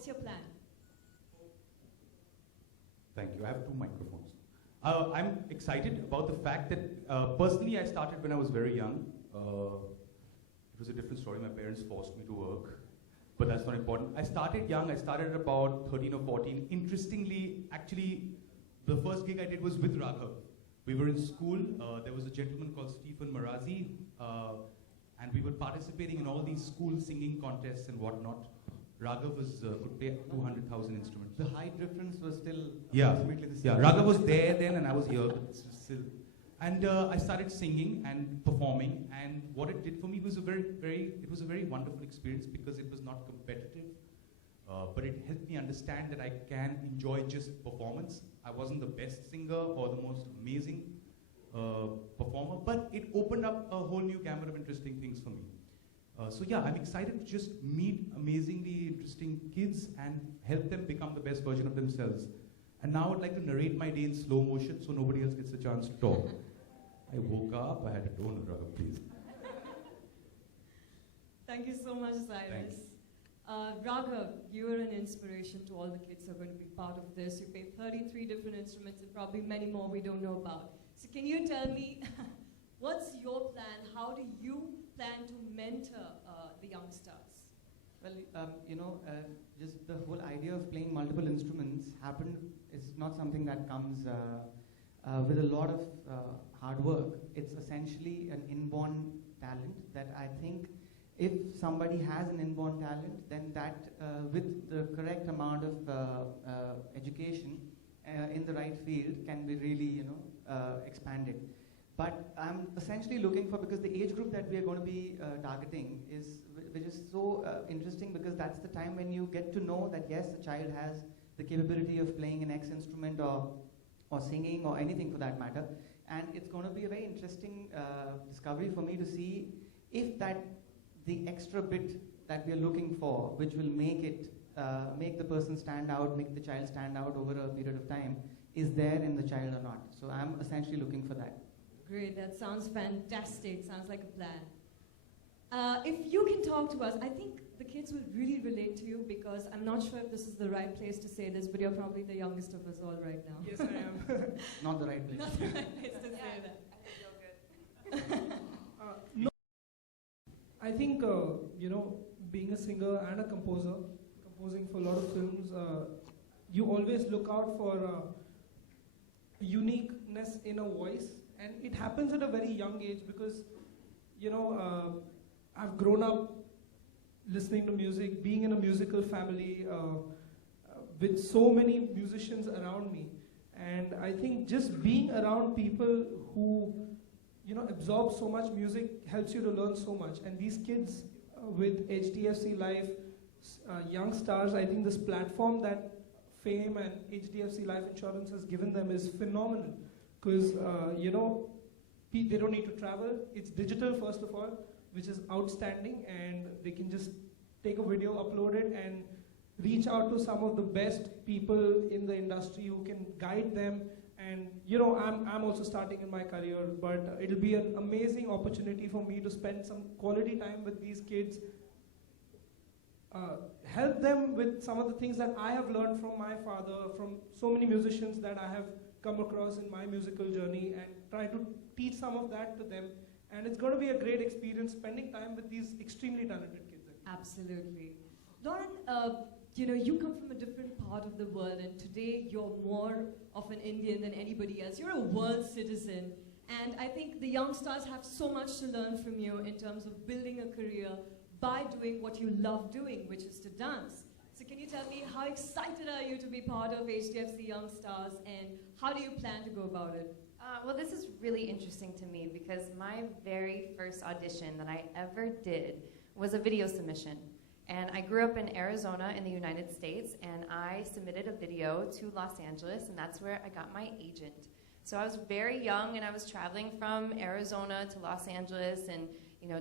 What's your plan? Thank you. I have two microphones. I'm excited about the fact that personally I started when I was very young. It was a different story. My parents forced me to work, but that's not important. I started young. I started at about 13 or 14. Interestingly, actually, the first gig I did was with Raghav. We were in school. There was a gentleman called Stephen Marazi, and we were participating in all these school singing contests and whatnot. Raghav could play 200,000 instruments. The height difference was still Yeah, approximately the same. yeah. Raghav was there then, and I was here. But it's still. And I started singing and performing, and what it did for me was a very wonderful experience because it was not competitive, but it helped me understand that I can enjoy just performance. I wasn't the best singer or the most amazing performer, but it opened up a whole new gamut of interesting things for me. So yeah, I'm excited to just meet amazingly interesting kids and help them become the best version of themselves. And now I'd like to narrate my day in slow motion so nobody else gets a chance to talk. I woke up, I had a donut, Raghav, please. Thank you so much, Cyrus. Raghav, you are an inspiration to all the kids who are going to be part of this. You play 33 different instruments and probably many more we don't know about. So can you tell me, what's your plan? How do you plan to mentor the youngsters? Well, just the whole idea of playing multiple instruments is not something that comes with a lot of hard work. It's essentially an inborn talent that I think if somebody has an inborn talent, then that with the correct amount of education in the right field can be really, expanded. But I'm essentially looking for, because the age group that we are going to be targeting which is so interesting, because that's the time when you get to know that yes, a child has the capability of playing an X instrument or singing or anything for that matter. And it's going to be a very interesting discovery for me to see if the extra bit that we are looking for, which will make the person stand out, make the child stand out over a period of time, is there in the child or not. So I'm essentially looking for that. Great, that sounds fantastic. Sounds like a plan. If you can talk to us, I think the kids will really relate to you, because I'm not sure if this is the right place to say this, but you're probably the youngest of us all right now. Yes, I am. Not the right place. Not the right place to say that. I think you're good. No, I think, being a singer and a composer, composing for a lot of films, you always look out for uniqueness in a voice. And it happens at a very young age because, I've grown up listening to music, being in a musical family with so many musicians around me. And I think just being around people who, absorb so much music helps you to learn so much. And these kids with HDFC Life, young stars, I think this platform that Fame and HDFC Life Insurance has given them is phenomenal. Because, they don't need to travel. It's digital, first of all, which is outstanding, and they can just take a video, upload it, and reach out to some of the best people in the industry who can guide them. And, I'm also starting in my career, but it'll be an amazing opportunity for me to spend some quality time with these kids, help them with some of the things that I have learned from my father, from so many musicians that I have come across in my musical journey, and try to teach some of that to them. And it's going to be a great experience spending time with these extremely talented kids. Absolutely. Lauren, you come from a different part of the world, and today you're more of an Indian than anybody else. You're a world citizen, and I think the young stars have so much to learn from you in terms of building a career by doing what you love doing, which is to dance. So can you tell me, how excited are you to be part of HDFC Young Stars, and how do you plan to go about it? Well, this is really interesting to me because my very first audition that I ever did was a video submission. And I grew up in Arizona in the United States, and I submitted a video to Los Angeles, and that's where I got my agent. So I was very young, and I was traveling from Arizona to Los Angeles, and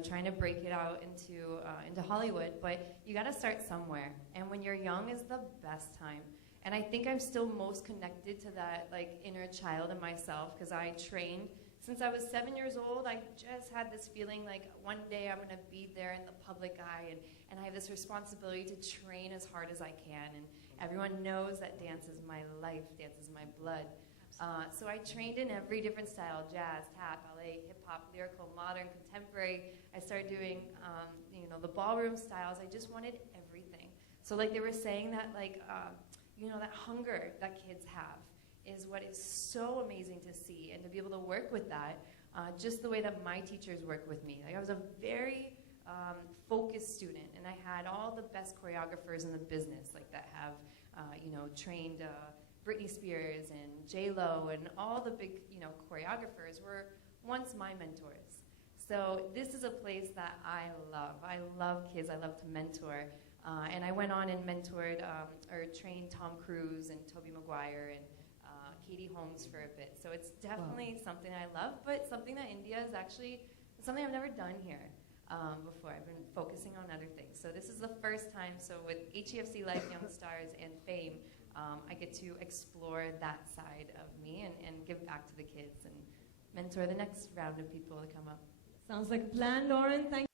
trying to break it out into Hollywood. But you got to start somewhere, and when you're young is the best time. And I think I'm still most connected to that inner child in myself, because I trained since I was 7 years old, I just had this feeling like one day I'm going to be there in the public eye, and I have this responsibility to train as hard as I can. And everyone knows that dance is my life, dance is my blood. So I trained in every different style: jazz, tap, ballet, hip hop, lyrical, modern, contemporary. I started doing, the ballroom styles. I just wanted everything. So like they were saying that that hunger that kids have is what is so amazing to see, and to be able to work with that, just the way that my teachers work with me. Like I was a very focused student, and I had all the best choreographers in the business, like that have, trained Britney Spears and J-Lo, and all the big, choreographers were once my mentors. So this is a place that I love. I love kids. I love to mentor. And I went on and mentored or trained Tom Cruise and Tobey Maguire and Katie Holmes for a bit. So it's definitely something I love, but something that India is actually something I've never done here before. I've been focusing on other things. So this is the first time. So with HEFC Life, Young Stars, and Fame, I get to explore that side of me and give back to the kids and mentor the next round of people to come up. Sounds like a plan, Lauren. Thank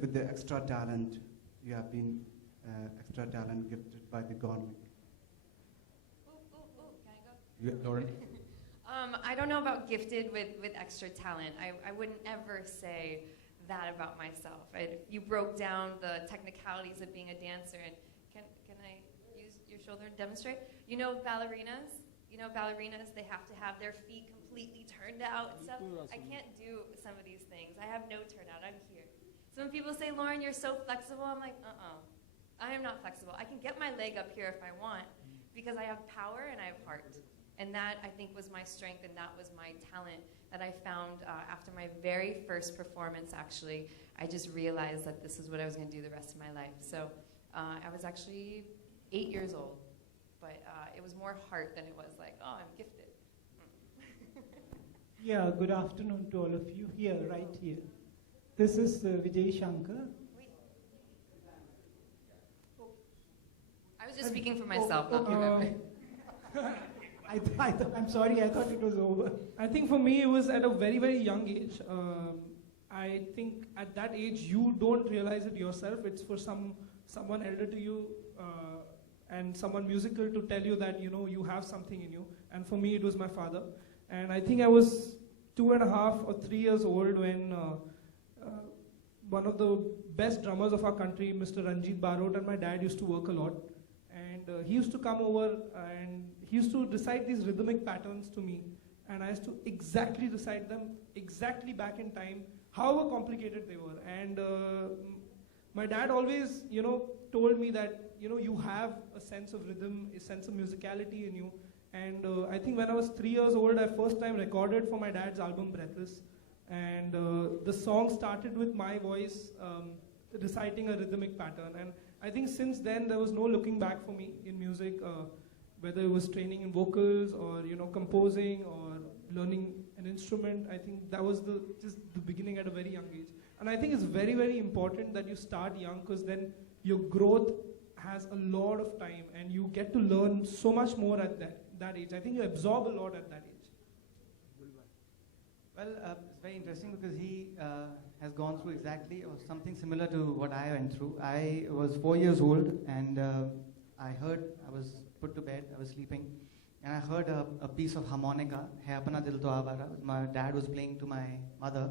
With the extra talent, you have been extra talent gifted by the government. Can I go? Lauren? I don't know about gifted with extra talent. I wouldn't ever say that about myself. You broke down the technicalities of being a dancer, and can I use your shoulder to demonstrate? Ballerinas? Ballerinas, they have to have their feet completely turned out and stuff. I can't do some of these things. I have no turnout. I'm here. So when people say, Lauren, you're so flexible, I'm like, I am not flexible. I can get my leg up here if I want, because I have power and I have heart. And that, I think, was my strength, and that was my talent that I found after my very first performance, actually. I just realized that this is what I was going to do the rest of my life. So I was actually 8 years old, but it was more heart than it was like, oh, I'm gifted. Yeah, good afternoon to all of you here, right here. This is Vijay Shankar. I was just speaking for myself, not you, remember. I'm sorry, I thought it was over. I think for me it was at a very, very young age. I think at that age you don't realize it yourself. It's for someone elder to you and someone musical to tell you that you have something in you. And for me it was my father. And I think I was 2.5 or 3 years old when one of the best drummers of our country, Mr. Ranjit Barot, and my dad used to work a lot. And he used to come over and he used to recite these rhythmic patterns to me. And I used to exactly recite them, exactly back in time, however complicated they were. And my dad always, told me that, you have a sense of rhythm, a sense of musicality in you. And I think when I was 3 years old, I first time recorded for my dad's album, Breathless. And the song started with my voice reciting a rhythmic pattern. And I think since then, there was no looking back for me in music, whether it was training in vocals or, composing or learning an instrument. I think that was just the beginning at a very young age. And I think it's very, very important that you start young, because then your growth has a lot of time and you get to learn so much more at that age. I think you absorb a lot at that age. Well, it's very interesting because he has gone through exactly or something similar to what I went through. I was 4 years old and I was put to bed, I was sleeping, and I heard a piece of harmonica, Hai Apna Dil To Avara. My dad was playing to my mother,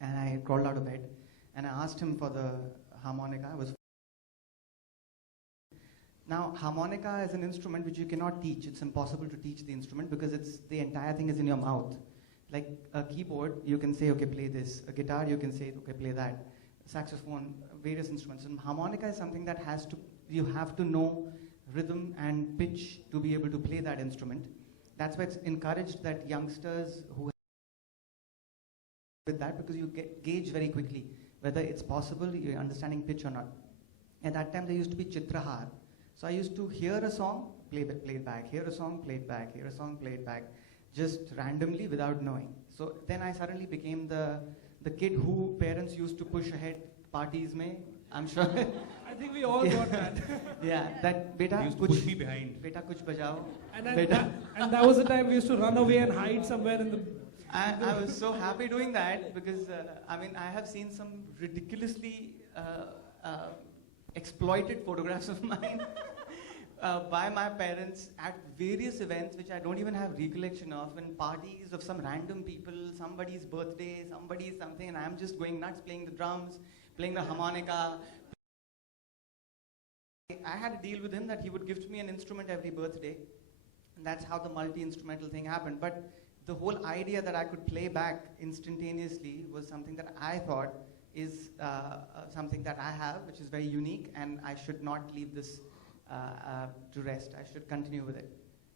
and I crawled out of bed and I asked him for the harmonica. Now, harmonica is an instrument which you cannot teach. It's impossible to teach the instrument because the entire thing is in your mouth. Like a keyboard, you can say, okay, play this. A guitar, you can say, okay, play that. Saxophone, various instruments. And harmonica is something that you have to know rhythm and pitch to be able to play that instrument. That's why it's encouraged that youngsters who with that, because you gauge very quickly whether it's possible, you're understanding pitch or not. At that time, there used to be Chitrahar. So I used to hear a song, play it back, hear a song, play it back, hear a song, play it back, just randomly without knowing. So then I suddenly became the kid who parents used to push ahead parties mein. I'm sure. I think we all got that. Yeah, that beta Used to push me behind. beta kuch bajao. And that was the time we used to run away and hide somewhere in the. I was so happy doing that because I have seen some ridiculously exploited photographs of mine by my parents at various events which I don't even have recollection of, and parties of some random people, somebody's birthday, somebody's something, and I'm just going nuts playing the drums, playing the harmonica. I had a deal with him that he would gift me an instrument every birthday, and that's how the multi-instrumental thing happened. But the whole idea that I could play back instantaneously was something that I thought is something that I have, which is very unique, and I should not leave this to rest. I should continue with it.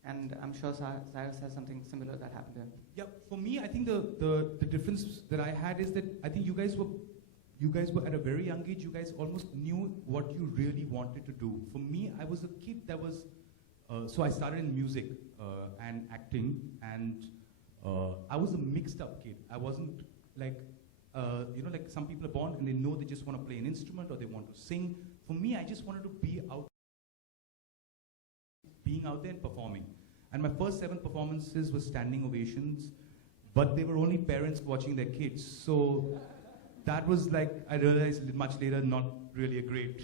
And I'm sure Cyrus has something similar that happened to him. Yeah, for me, I think the difference that I had is that I think you guys were at a very young age, you guys almost knew what you really wanted to do. For me, I was a kid that was, so I started in music and acting, and I was a mixed up kid. I wasn't like, like some people are born and they know they just want to play an instrument or they want to sing. For me, I just wanted to be being out there and performing. And my first 7 performances were standing ovations, but they were only parents watching their kids. So that was like, I realized much later, not really a great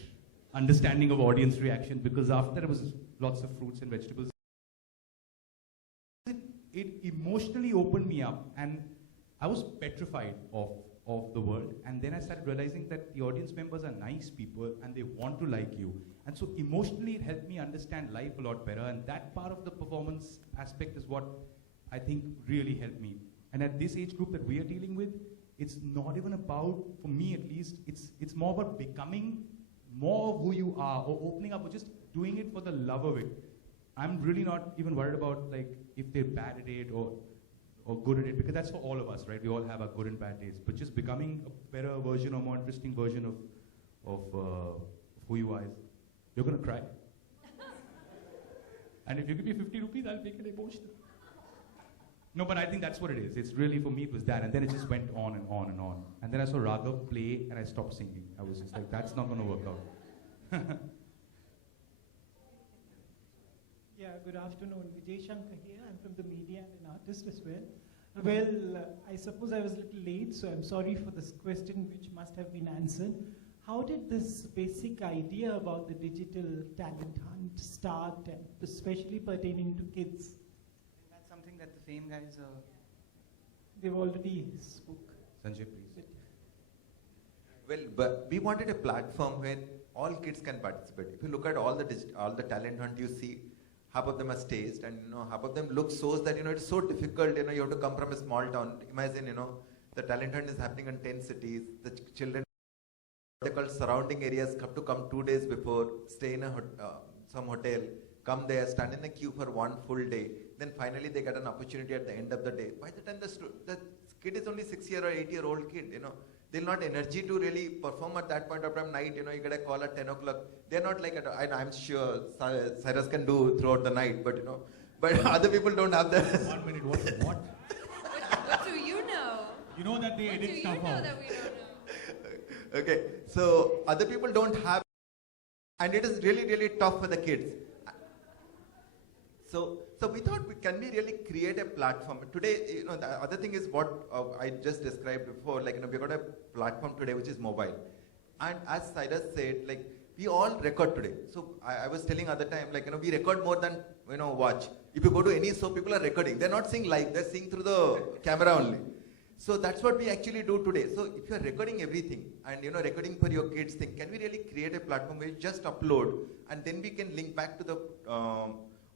understanding of audience reaction, because after that it was lots of fruits and vegetables. It emotionally opened me up, and I was petrified of the world. And then I started realizing that the audience members are nice people and they want to like you. And so emotionally it helped me understand life a lot better, and that part of the performance aspect is what I think really helped me. And at this age group that we are dealing with, it's not even about, for me at least, it's more about becoming more of who you are, or opening up, or just doing it for the love of it. I'm really not even worried about like if they're bad at it or good at it, because that's for all of us, right? We all have our good and bad days. But just becoming a better version or more interesting version of who you are, you're gonna cry. And if you give me 50 rupees, I'll make it emotional. No, but I think that's what it is. It's really, for me, it was that. And then it just went on and on and on. And then I saw Raghav play and I stopped singing. I was just like, that's not gonna work out. Yeah, good afternoon. Vijay Shankar here. I'm from the media and an artist as well. Well, I suppose I was a little late, so I'm sorry for this question, which must have been answered. How did this basic idea about the digital talent hunt start, and especially pertaining to kids? That's something that the Fame guys They've already spoke. Sanjay, please. Well, but we wanted a platform where all kids can participate. If you look at all the talent hunt you see, half of them are staged, and half of them look so that it's so difficult. You have to come from a small town. Imagine the talent hunt is happening in 10 cities. The children, what they call surrounding areas, have to come 2 days before, stay in some hotel, come there, stand in a queue for 1 full day. Then finally they get an opportunity at the end of the day. By the time the kid is only 6-year or 8-year-old kid, they'll not energy to really perform at that point of time. Night, you get a call at 10 o'clock. They're not like, I'm sure Cyrus can do throughout the night, but but other people don't have that. 1 minute, what? What do you know? You know that they What do edit you stuff know out. that we don't know? Okay, so other people don't have, and it is really, really tough for the kids. So we thought, can we really create a platform? Today, the other thing is what I just described before, like, we've got a platform today which is mobile. And as Cyrus said, like, we all record today. So I was telling other time, like, we record more than, watch. If you go to any show, people are recording. They're not seeing live, they're seeing through the camera only. So that's what we actually do today. So if you're recording everything and recording for your kids thing, can we really create a platform where you just upload and then we can link back to the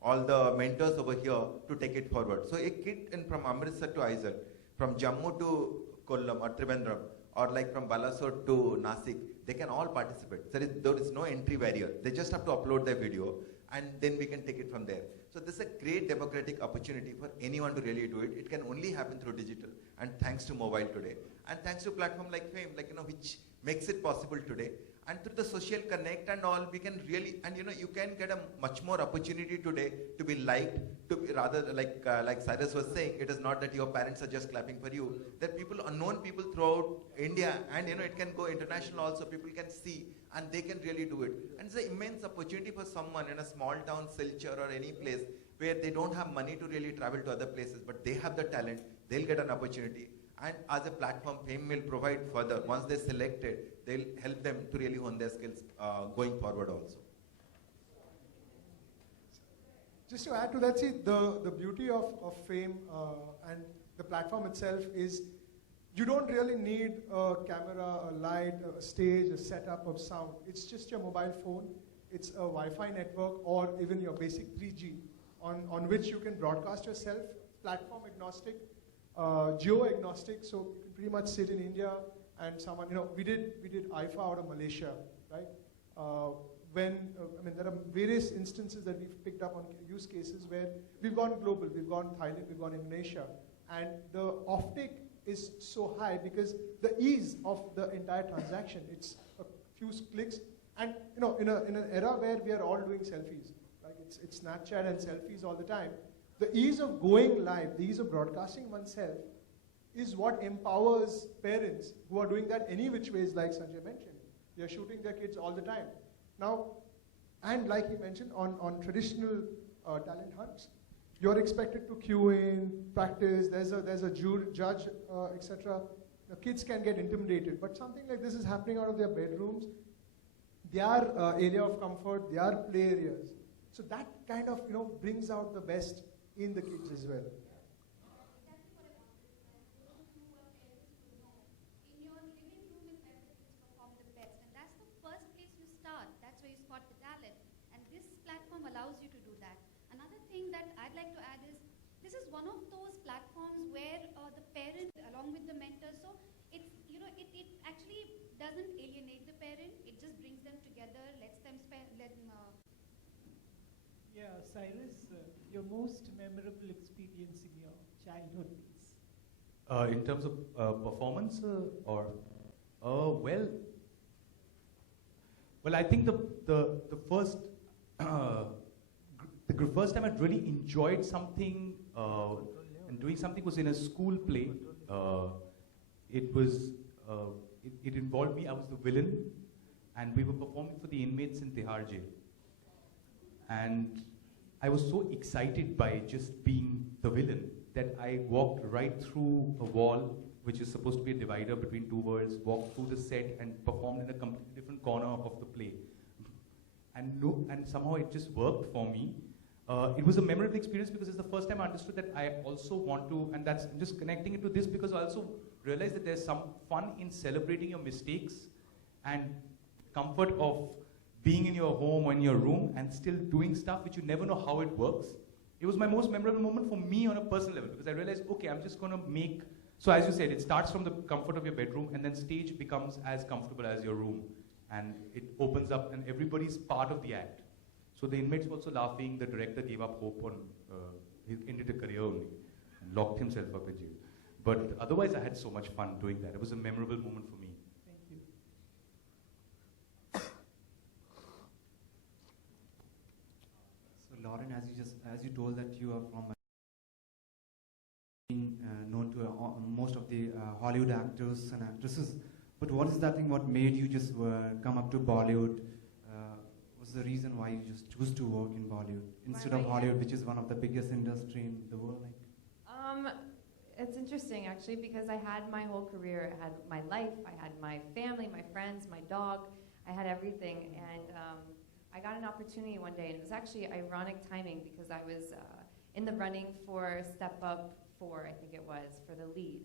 all the mentors over here to take it forward. So a kid from Amritsar to Aizawl, from Jammu to Kollam or Trivandrum, or like from Balasore to Nasik, they can all participate. There is no entry barrier. They just have to upload their video and then we can take it from there. So this is a great democratic opportunity for anyone to really do it. It can only happen through digital and thanks to mobile today. And thanks to platform like Fame, which makes it possible today. And through the social connect and all, we can really, and you can get a much more opportunity today to be liked, to be rather like Cyrus was saying, it is not that your parents are just clapping for you. There are people, unknown people throughout India, and it can go international also, people can see, and they can really do it. And it's an immense opportunity for someone in a small town, Silchar or any place, where they don't have money to really travel to other places, but they have the talent, they'll get an opportunity. And as a platform, Fame will provide further. Once they're selected, they'll help them to really hone their skills going forward also. Just to add to that, see, the beauty of Fame and the platform itself is you don't really need a camera, a light, a stage, a setup of sound. It's just your mobile phone. It's a Wi-Fi network or even your basic 3G on which you can broadcast yourself, platform agnostic, geo-agnostic, so you can pretty much sit in India and someone, we did IFA out of Malaysia, right? There are various instances that we've picked up on use cases where we've gone global, we've gone Thailand, we've gone Indonesia, and the offtake is so high because the ease of the entire transaction, it's a few clicks, and in an era where we are all doing selfies, like it's Snapchat and selfies all the time. The ease of going live, the ease of broadcasting oneself is what empowers parents who are doing that any which ways, like Sanjay mentioned. They are shooting their kids all the time. Now, and like he mentioned, on traditional talent hunts, you're expected to queue in, practice, there's a judge, etc. The kids can get intimidated, but something like this is happening out of their bedrooms, their area of comfort, their play areas. So that kind of brings out the best in the kids as well. In your living room is where the kids perform the best, and that's the first place you start. That's where you spot the talent, and this platform allows you to do that. Another thing that I'd like to add is this is one of those platforms where the parent, along with the mentor, so it's it actually doesn't alienate the parent. It just brings them together, lets them spend. Yeah, Cyrus, your most memorable experience in your childhood, please. In terms of performance well, I think the first the first time I really enjoyed something and doing something was in a school play. It involved me. I was the villain, and we were performing for the inmates in Tihar jail. And I was so excited by just being the villain that I walked right through a wall, which is supposed to be a divider between two worlds, walked through the set and performed in a completely different corner of the play. And somehow it just worked for me. It was a memorable experience because it's the first time I understood that I also want to, and I'm just connecting it to this because I also realized that there's some fun in celebrating your mistakes and comfort of being in your home or in your room and still doing stuff which you never know how it works. It was my most memorable moment for me on a personal level because I realized, okay, I'm just going to make, so as you said, it starts from the comfort of your bedroom and then stage becomes as comfortable as your room. And it opens up and everybody's part of the act. So the inmates were also laughing, the director gave up hope on, he ended a career only, and locked himself up in jail. But otherwise I had so much fun doing that. It was a memorable moment for me. Thank you. So Lauren, as you told that you are from being known to most of the Hollywood actors and actresses, but what is that thing what made you just come up to Bollywood? was the reason why you just choose to work in Bollywood instead Right of here? Hollywood, which is one of the biggest industry in the world? Like, It's interesting actually because I had my whole career. I had my life, I had my family, my friends, my dog. I had everything, and I got an opportunity one day, and it was actually ironic timing because I was in the running for Step Up 4, I think it was, for the lead.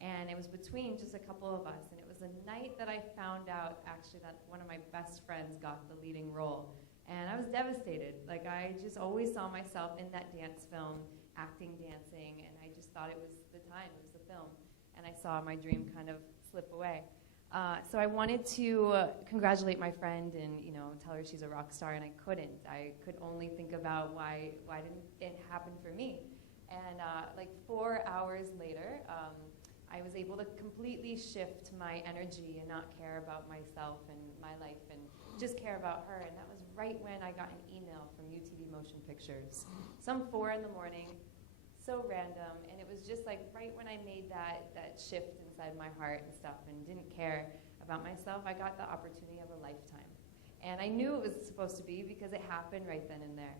And it was between just a couple of us, and it was the night that I found out actually that one of my best friends got the leading role. And I was devastated. Like, I just always saw myself in that dance film, acting, dancing, and I just thought it was the time, it was the film. And I saw my dream kind of slip away. So I wanted to congratulate my friend and, you know, tell her she's a rock star, and I couldn't. I could only think about why didn't it happen for me? And like 4 hours later, I was able to completely shift my energy and not care about myself and my life and just care about her. And that was right when I got an email from UTV Motion Pictures, some 4 in the morning, so random. And it was just like right when I made that shift inside my heart and stuff and didn't care about myself, I got the opportunity of a lifetime. And I knew it was supposed to be because it happened right then and there.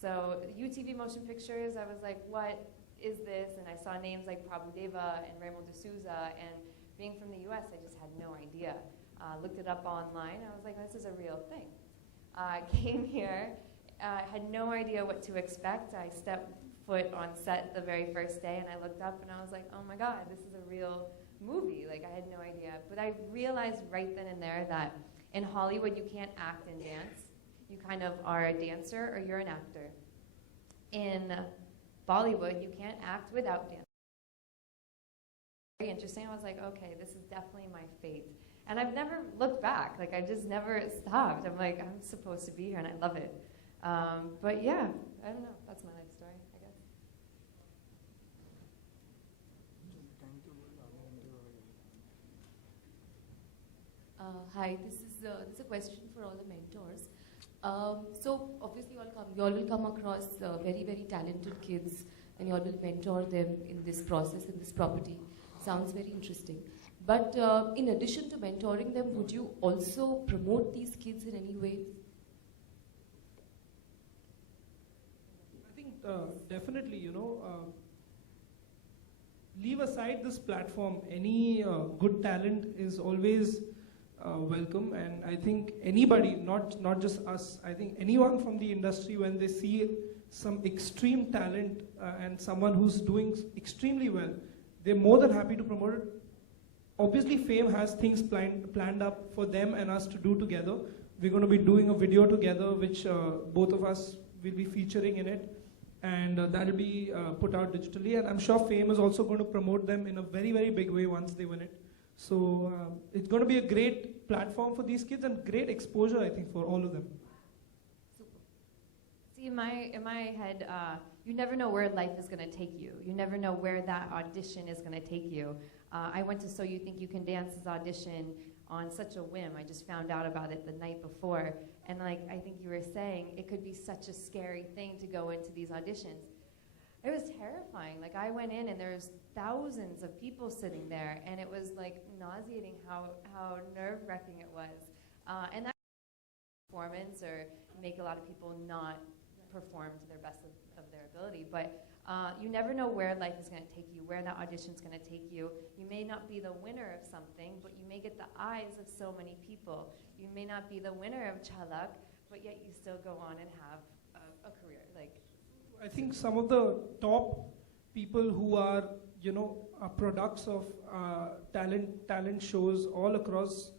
So UTV Motion Pictures, I was like, what is this? And I saw names like Prabhu Deva and Raymond D'Souza, and being from the US, I just had no idea. Looked it up online, I was like, this is a real thing. Came here, had no idea what to expect. I stepped foot on set the very first day, and I looked up and I was like, oh my God, this is a real movie. Like, I had no idea. But I realized right then and there that in Hollywood, you can't act and dance. You kind of are a dancer or you're an actor. In Bollywood, you can't act without dance. Very interesting. I was like, okay, this is definitely my fate. And I've never looked back. Like, I just never stopped. I'm like, I'm supposed to be here, and I love it. But yeah, I don't know. That's my life story, I guess. Hi, this is a question for all the mentors. So obviously you all will come across very, very talented kids, and you all will mentor them in this process, in this property. Sounds very interesting. But in addition to mentoring them, would you also promote these kids in any way? I think definitely, you know, leave aside this platform. Any good talent is always welcome, and I think anybody, not just us, I think anyone from the industry, when they see some extreme talent and someone who's doing extremely well, they're more than happy to promote it. Obviously, Fame has things planned up for them and us to do together. We're going to be doing a video together, which both of us will be featuring in it, and that'll be put out digitally. And I'm sure Fame is also going to promote them in a very, very big way once they win it. So it's going to be a great platform for these kids and great exposure, I think, for all of them. Super. See, in my head, you never know where life is going to take you. You never know where that audition is going to take you. I went to So You Think You Can Dance's audition on such a whim. I just found out about it the night before. And like I think you were saying, it could be such a scary thing to go into these auditions. It was terrifying. Like, I went in and there's thousands of people sitting there, and it was like nauseating how nerve-wracking it was. And that performance or make a lot of people not perform to their best of their ability. But you never know where life is going to take you, where that audition is going to take you. You may not be the winner of something, but you may get the eyes of so many people. You may not be the winner of Chalak, but yet you still go on and have a career. Like, I think some of the top people who are, you know, products of talent shows all across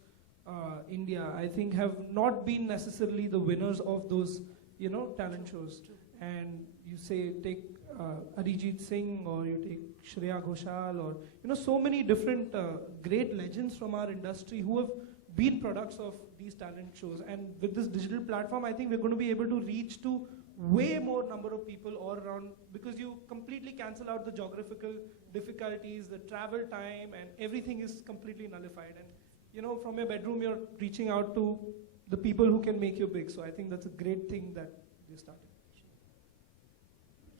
India, I think have not been necessarily the winners of those, you know, talent shows. And you say, take Arijit Singh, or you take Shreya Ghoshal, or, you know, so many different great legends from our industry who have been products of these talent shows. And with this digital platform, I think we're going to be able to reach to way more number of people all around, because you completely cancel out the geographical difficulties, the travel time, and everything is completely nullified. And, you know, from your bedroom, you're reaching out to the people who can make you big. So I think that's a great thing that they started.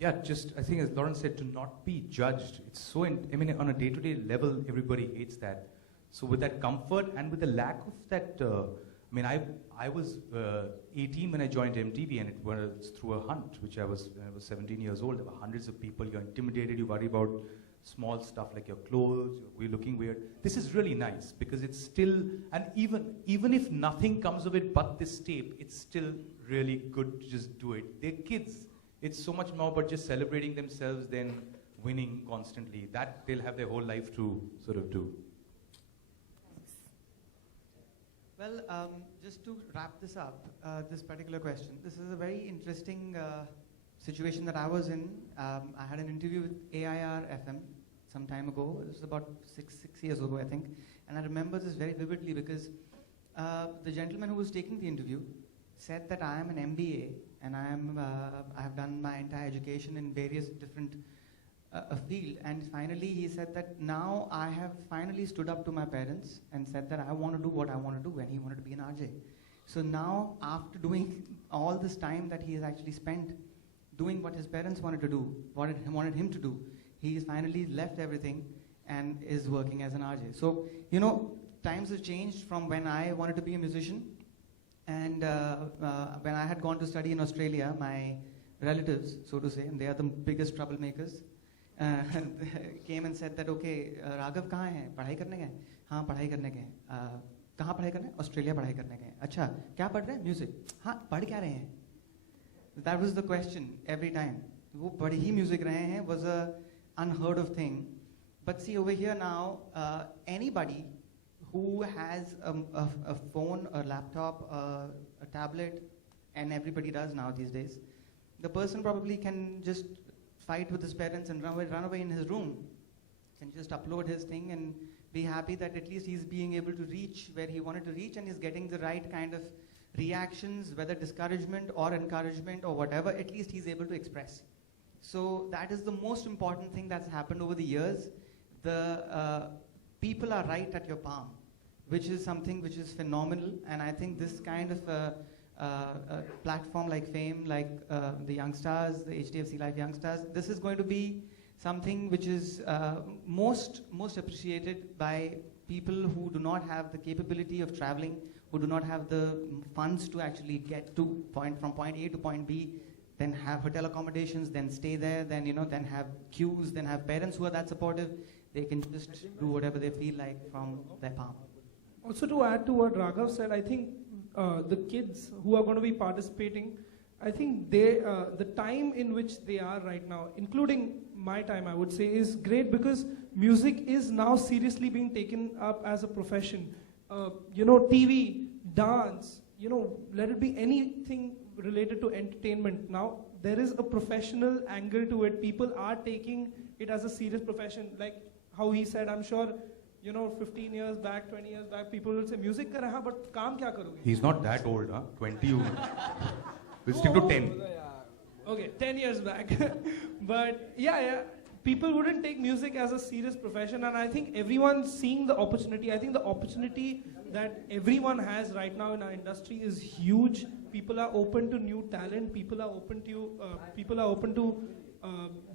Yeah, just, I think as Lauren said, to not be judged. It's so, I mean, on a day-to-day level, everybody hates that. So with that comfort and with the lack of that, I I mean, I was 18 when I joined MTV, and it was through a hunt, which I was when I was 17 years old. There were hundreds of people. You're intimidated. You worry about small stuff like your clothes. We're looking weird. This is really nice because it's still, and even if nothing comes of it but this tape, it's still really good to just do it. They're kids. It's so much more about just celebrating themselves than winning constantly. That they'll have their whole life to sort of do. Well, just to wrap this up, this particular question, this is a very interesting situation that I was in. I had an interview with AIR FM some time ago. It was about six years ago, I think. And I remember this very vividly because the gentleman who was taking the interview said that I am an MBA and I have done my entire education in various different field, and finally he said that now I have finally stood up to my parents and said that I want to do what I want to do, and he wanted to be an RJ. So now, after doing all this time that he has actually spent doing what his parents wanted to do, wanted him to do, he has finally left everything and is working as an RJ. So, you know, times have changed from when I wanted to be a musician, and when I had gone to study in Australia, my relatives, so to say, and they are the biggest troublemakers, came and said that, okay, Raghav कहाँ हैं? पढ़ाई करने गए? हाँ, पढ़ाई करने गए. कहाँ पढ़ाई करने? ऑस्ट्रेलिया पढ़ाई करने गए. अच्छा, क्या पढ़ रहे हैं? म्यूजिक. हाँ, पढ़ क्या रहे हैं? That was the question every time. वो पढ़ ही म्यूजिक रहे हैं was a unheard of thing. But see, over here now, anybody who has a phone, a laptop, a tablet, and everybody does now these days, the person probably can just fight with his parents and run away in his room, can just upload his thing and be happy that at least he's being able to reach where he wanted to reach and he's getting the right kind of reactions, whether discouragement or encouragement or whatever, at least he's able to express. So that is the most important thing that's happened over the years. The people are right at your palm, which is something which is phenomenal, and I think this kind of a platform like Fame, like the Youngstars, the HDFC Live Youngstars, this is going to be something which is most appreciated by people who do not have the capability of traveling, who do not have the funds to actually get to from point A to point B, then have hotel accommodations, then stay there, then then have queues, then have parents who are that supportive. They can just do whatever they feel like from their palm. Also, to add to what Raghav said, I think the kids who are going to be participating, I think the time in which they are right now, including my time, I would say, is great because music is now seriously being taken up as a profession. TV, dance, let it be anything related to entertainment. Now, there is a professional angle to it. People are taking it as a serious profession. Like how he said, I'm sure 15 years back, 20 years back, people will say, music kar raha, but kaam kya karoge? He's not that old, huh? 20. We'll stick to 10. Okay, 10 years back. But yeah, people wouldn't take music as a serious profession, and I think everyone's seeing the opportunity. I think the opportunity that everyone has right now in our industry is huge. People are open to new talent. People are open to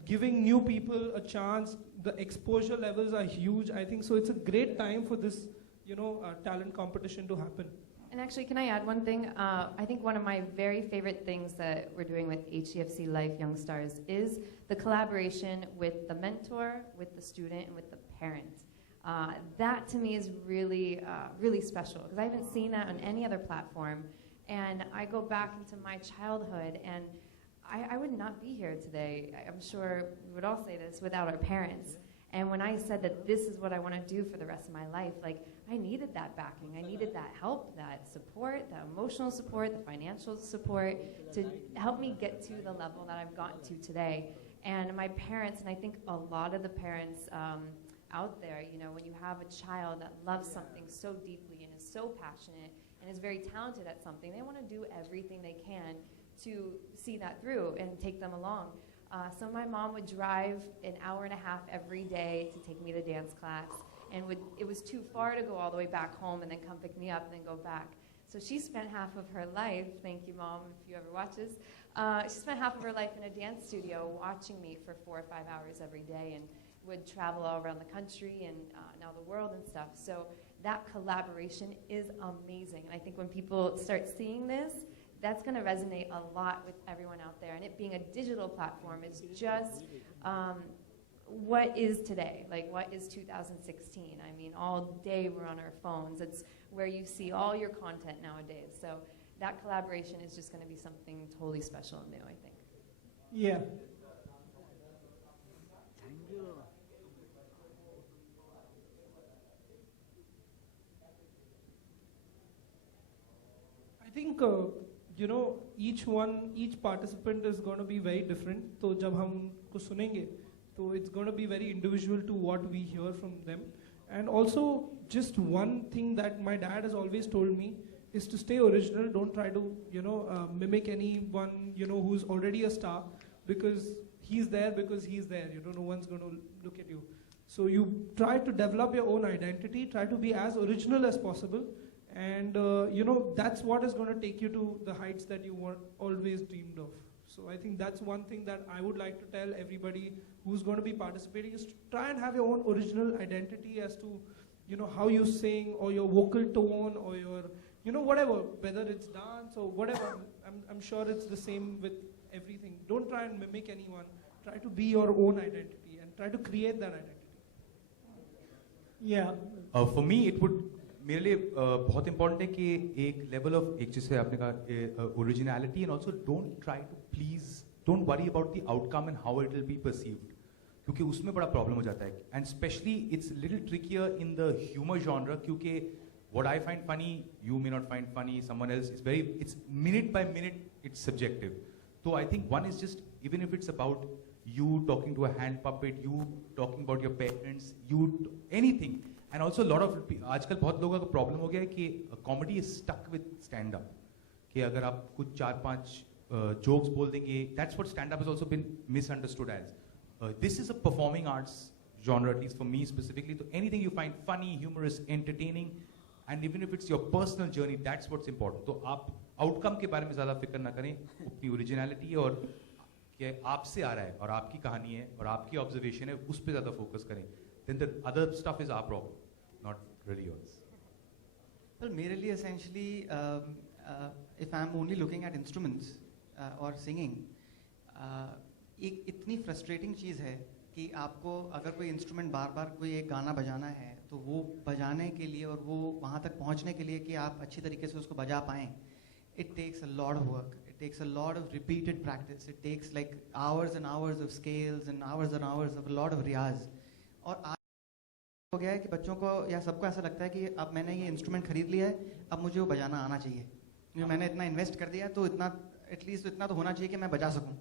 giving new people a chance. The exposure levels are huge. I think so. It's a great time for this, talent competition to happen. And actually, can I add one thing? I think one of my very favorite things that we're doing with HDFC Life Youngstars is the collaboration with the mentor, with the student, and with the parent. That to me is really, really special because I haven't seen that on any other platform. And I go back into my childhood, and I would not be here today. I'm sure we would all say this without our parents. And when I said that this is what I want to do for the rest of my life, I needed that backing. I needed that help, that support, that emotional support, the financial support to help me get to the level that I've gotten to today. And my parents, and I think a lot of the parents out there, when you have a child that loves something so deeply and is so passionate and is very talented at something, they want to do everything they can to see that through and take them along. So my mom would drive an hour and a half every day to take me to dance class, and it was too far to go all the way back home and then come pick me up and then go back. So she spent half of her life, thank you Mom if you ever watch this, she spent half of her life in a dance studio watching me for 4 or 5 hours every day and would travel all around the country and now the world and stuff. So that collaboration is amazing. And I think when people start seeing this, that's going to resonate a lot with everyone out there. And it being a digital platform is just what is today? Like, what is 2016? I mean, all day we're on our phones. It's where you see all your content nowadays. So that collaboration is just going to be something totally special and new, I think. Yeah. I think each participant is going to be very different. So जब हम उनको सुनेंगे, so it's going to be very individual to what we hear from them. And also, just one thing that my dad has always told me is to stay original. Don't try to mimic anyone who's already a star, because he's there because he's there. No one's going to look at you. So you try to develop your own identity. Try to be as original as possible. And that's what is going to take you to the heights that you were always dreamed of. So I think that's one thing that I would like to tell everybody who's going to be participating, is to try and have your own original identity as to how you sing, or your vocal tone, or your whatever, whether it's dance or whatever. I'm sure it's the same with everything. Don't try and mimic anyone. Try to be your own identity and try to create that identity. Yeah. For me, it would मेरे लिए बहुत important है कि एक level of, एक जैसे आपने कहा originality, and also don't try to please, don't worry about the outcome and how it will be perceived, क्योंकि उसमें बड़ा प्रॉब्लम हो जाता है. And especially it's little trickier in the humour genre, क्योंकि what I find funny you may not find funny, someone else is very, it's minute by minute, it's subjective. तो I think one is just, even if it's about you talking to a hand puppet, you talking about your parents, anything. And also a lot of आजकल बहुत लोगों का problem हो गया है कि comedy is stuck with stand up, कि अगर आप कुछ 4-5 जोक्स बोल देंगे, that's what stand up has also been misunderstood as. This is a performing arts genre, at least for me specifically. So anything you find funny, humorous, entertaining, and even if it's your personal journey, that's what's important. तो आप outcome के बारे में ज़्यादा फिक्र ना करें, अपनी ओरिजिनलिटी और कि आपसे आ रहा है और आपकी कहानी है और आपकी ऑब्जर्वेशन है, उस पर ज़्यादा फोकस करें. Then the other stuff is our problem, not really yours. Well, मेरे लिए essentially, if I'm only looking at instruments or singing, एक इतनी frustrating चीज़ है कि आपको अगर कोई इंस्ट्रूमेंट बार बार कोई एक गाना बजाना है, तो वो बजाने के लिए और वो वहाँ तक पहुँचने के लिए कि आप अच्छी तरीके से उसको बजा पाएँ, it takes a lot of work. It takes a lot of repeated practice. It takes like hours and hours of scales and hours of a lot of रियाज. और आज हो गया है कि बच्चों को या सबको ऐसा लगता है कि अब मैंने ये इंस्ट्रूमेंट खरीद लिया है, अब मुझे वो बजाना आना चाहिए, क्योंकि मैंने इतना इन्वेस्ट कर दिया तो इतना एटलीस्ट इतना तो होना चाहिए कि मैं बजा सकूं.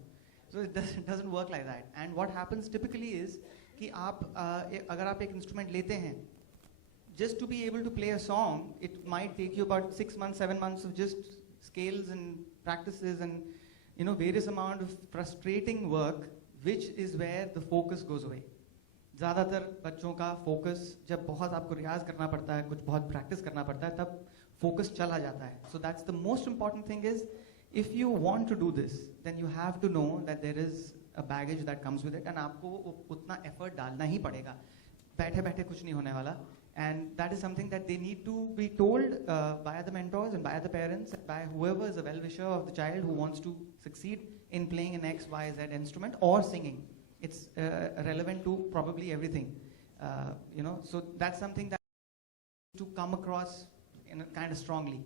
So it doesn't work like that. And what happens typically is कि आप अगर आप एक इंस्ट्रूमेंट लेते हैं, just to be able to play a song, it might take you about 6 months, 7 months of just scales and practices and various amount of frustrating work, which is where the focus goes away. ज़्यादातर बच्चों का focus जब बहुत आपको रियाज करना पड़ता है, कुछ बहुत प्रैक्टिस करना पड़ता है, तब फोकस चला जाता है. So that's the most important thing is, if you want to do this, then you have to know that there is a baggage that comes with it, and आपको उतना effort डालना ही पड़ेगा. बैठे बैठे कुछ नहीं होने वाला. And that is something that they need to be told by the mentors and by the parents, and by whoever is a well-wisher of the child who wants to succeed in playing an X, Y, Z instrument or singing. It's relevant to probably everything, So that's something that to come across kind of strongly.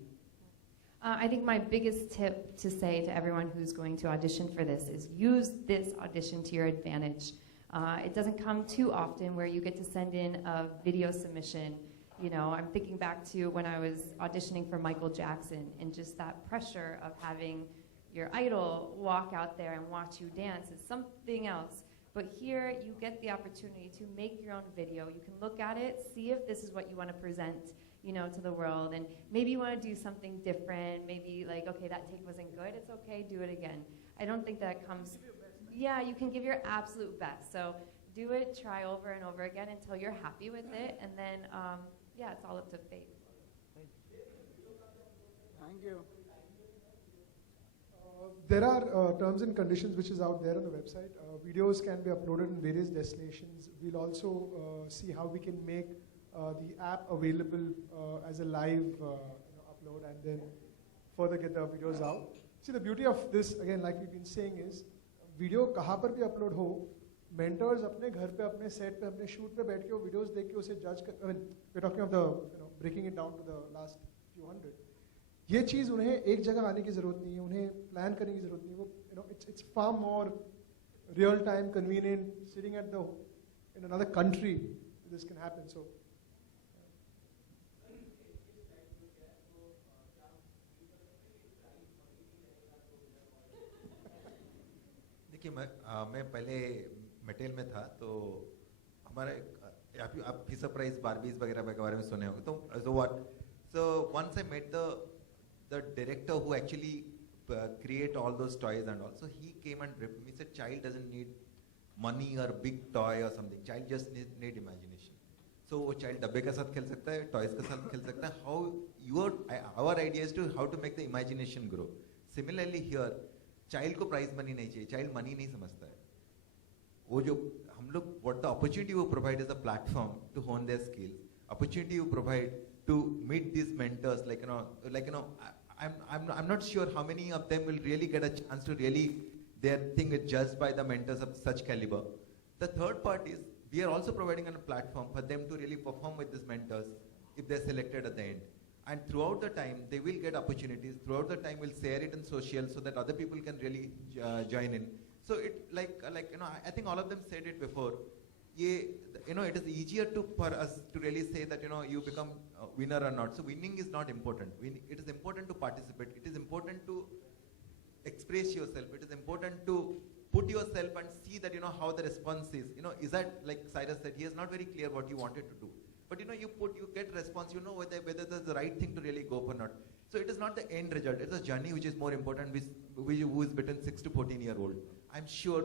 I think my biggest tip to say to everyone who's going to audition for this is use this audition to your advantage. It doesn't come too often where you get to send in a video submission. I'm thinking back to when I was auditioning for Michael Jackson, and just that pressure of having your idol walk out there and watch you dance is something else. But here you get the opportunity to make your own video. You can look at it, see if this is what you want to present, to the world, and maybe you want to do something different. Maybe like, okay, that take wasn't good. It's okay, do it again. I don't think that comes. Yeah, you can give your absolute best. So do it, try over and over again until you're happy with it, and then it's all up to fate. Thank you. There are terms and conditions which is out there on the website. Videos can be uploaded in various destinations. We'll also see how we can make the app available as a live upload and then further get the videos out. See, the beauty of this, again, like we've been saying, is video कहाँ पर भी upload हो, mentors अपने घर पे, अपने set पे, अपने shoot पे बैठ के वो videos देख के उसे judge कर, I mean, we're talking of the, breaking it down to the last few hundred. ये चीज़ उन्हें एक जगह आने की ज़रूरत नहीं है, उन्हें plan करने की ज़रूरत नहीं है, वो, it's far more real time, convenient, sitting at in another country, this can happen, so. देखिए मैं पहले मेटेल में था तो हमारा आप भी सरप्राइज बारबीज वगैरह के बारे में सुने होंगे so once I met the director who actually create all those toys and all, so he came and ripped me. He said child doesn't need money or big toy or something, child just need imagination. So वो child डब्बे के साथ खेल सकता है, toys के साथ खेल सकता है. Our idea is to how to make the imagination grow. Similarly here, child को प्राइज मनी नहीं चाहिए, चाइल्ड मनी नहीं समझता है. वो जो हम लोग what the opportunity you provide is a platform to hone their skills, opportunity you provide to meet these mentors, I'm not sure how many of them will really get a chance to really their thing is judged by the mentors of such caliber. The third part is we are also providing a platform for them to really perform with these mentors if they're selected at the end. And throughout the time, they will get opportunities. Throughout the time, we'll share it in social so that other people can really join in. So it I think all of them said it before. It is easier for us to really say that you become a winner or not. So winning is not important. It is important to participate. It is important to express yourself. It is important to put yourself and see that how the response is. Is that, like Cyrus said, he is not very clear what he wanted to do. But you get response, whether that's the right thing to really go for or not. So it is not the end result, it's a journey which is more important, who is between 6 to 14-year-old. I'm sure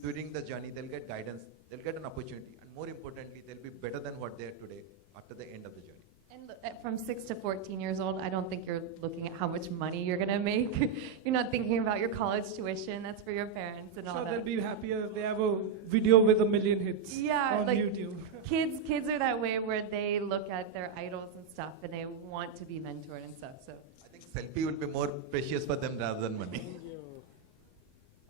during the journey they'll get guidance, they'll get an opportunity, and more importantly, they'll be better than what they are today after the end of the journey. And from 6 to 14 years old, I don't think you're looking at how much money you're going to make. You're not thinking about your college tuition. That's for your parents and all that. So they'll be happier if they have a video with 1 million hits on YouTube. Kids are that way where they look at their idols and stuff and they want to be mentored and stuff. So I think selfie would be more precious for them rather than money.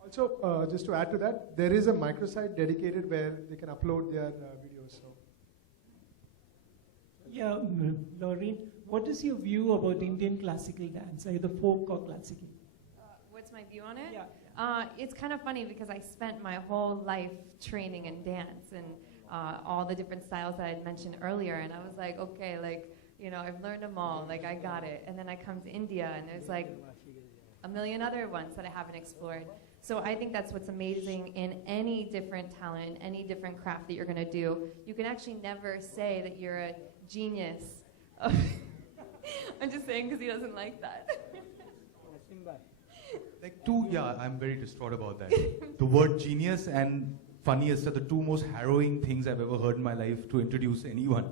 Also, just to add to that, there is a microsite dedicated where they can upload their videos. So. Yeah, Laureen, what is your view about Indian classical dance, either folk or classical? What's my view on it? Yeah. It's kind of funny because I spent my whole life training in dance and all the different styles that I had mentioned earlier, and I was like, okay, I've learned them all, I got it. And then I come to India, and there's a million other ones that I haven't explored. So I think that's what's amazing in any different talent, any different craft that you're going to do. You can actually never say that you're a genius. I'm just saying because he doesn't like that. I'm very distraught about that. The word genius and funniest are the two most harrowing things I've ever heard in my life to introduce anyone.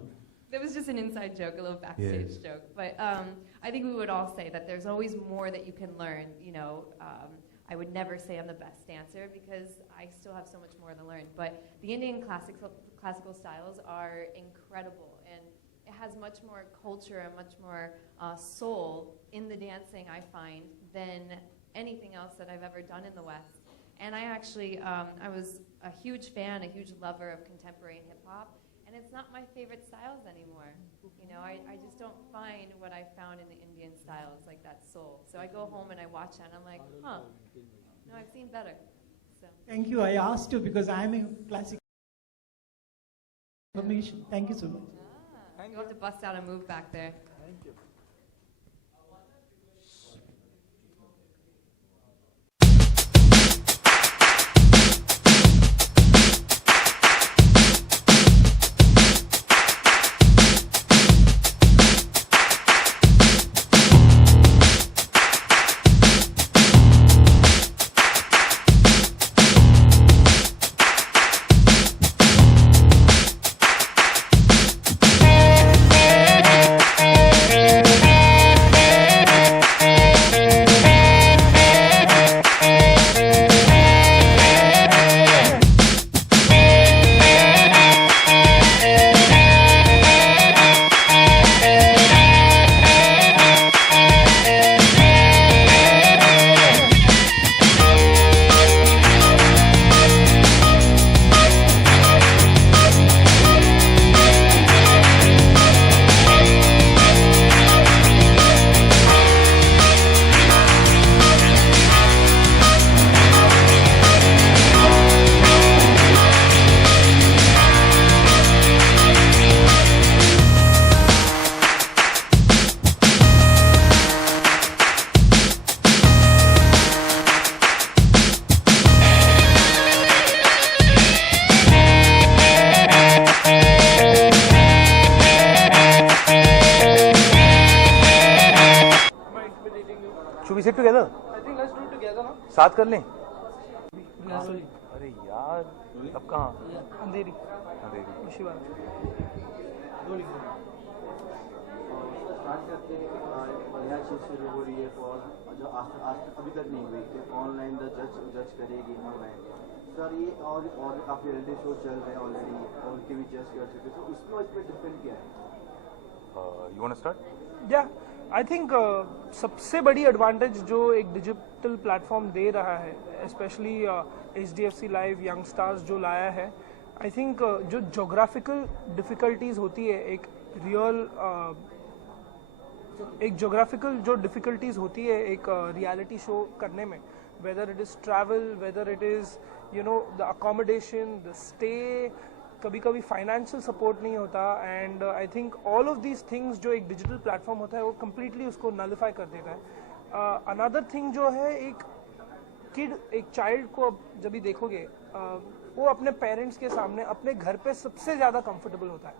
That was just an inside joke, a little backstage joke. But I think we would all say that there's always more that you can learn. I would never say I'm the best dancer because I still have so much more to learn. But the Indian classical styles are incredible, and it has much more culture and much more soul in the dancing, I find, than anything else that I've ever done in the West. And I actually, I was a huge fan, a huge lover of contemporary and hip-hop, and it's not my favorite styles anymore. I just don't find what I found in the Indian styles, like that soul. So I go home and I watch that and I'm like, no, I've seen better. So. Thank you. I asked you because I'm a classical information. Thank you so much. You'll have to bust out a move back there. Thank you. we sit together? I think let's do it together, ना? साथ कर लें? Sorry. अरे यार, अब कहाँ? अंधेरी. अंधेरी. इसी बात. स्टार्ट करते हैं नया चीज़ शुरू हो रही है और जो आज तक अभी तक नहीं हुई कि ऑनलाइन द जज करेगी ऑनलाइन. सर ये और भी काफ़ी रियलिटी शो चल रहे हैं ऑलरेडी और उनके भी जज कर चुके, तो उसमें और इसमें डिफरेंट क्या है? You want to start? Yeah, I think सबसे बड़ी एडवांटेज जो एक डिजिटल प्लेटफॉर्म दे रहा है, specially HDFC live young stars जो लाया है, आई थिंक जो जोग्राफिकल डिफ़िकल्टीज होती है एक जोग्राफिकल जो डिफ़िकल्टीज होती है एक रियलिटी शो करने में, whether it is travel, whether it is you know the accommodation, the stay, कभी कभी फाइनेंशियल सपोर्ट नहीं होता, and I think all of these things जो एक डिजिटल प्लेटफॉर्म होता है वो कम्प्लीटली उसको नलिफाई कर देता है. अनदर थिंग जो है, एक किड, एक चाइल्ड को जब भी देखोगे वो अपने पेरेंट्स के सामने अपने घर पे सबसे ज़्यादा कंफर्टेबल होता है,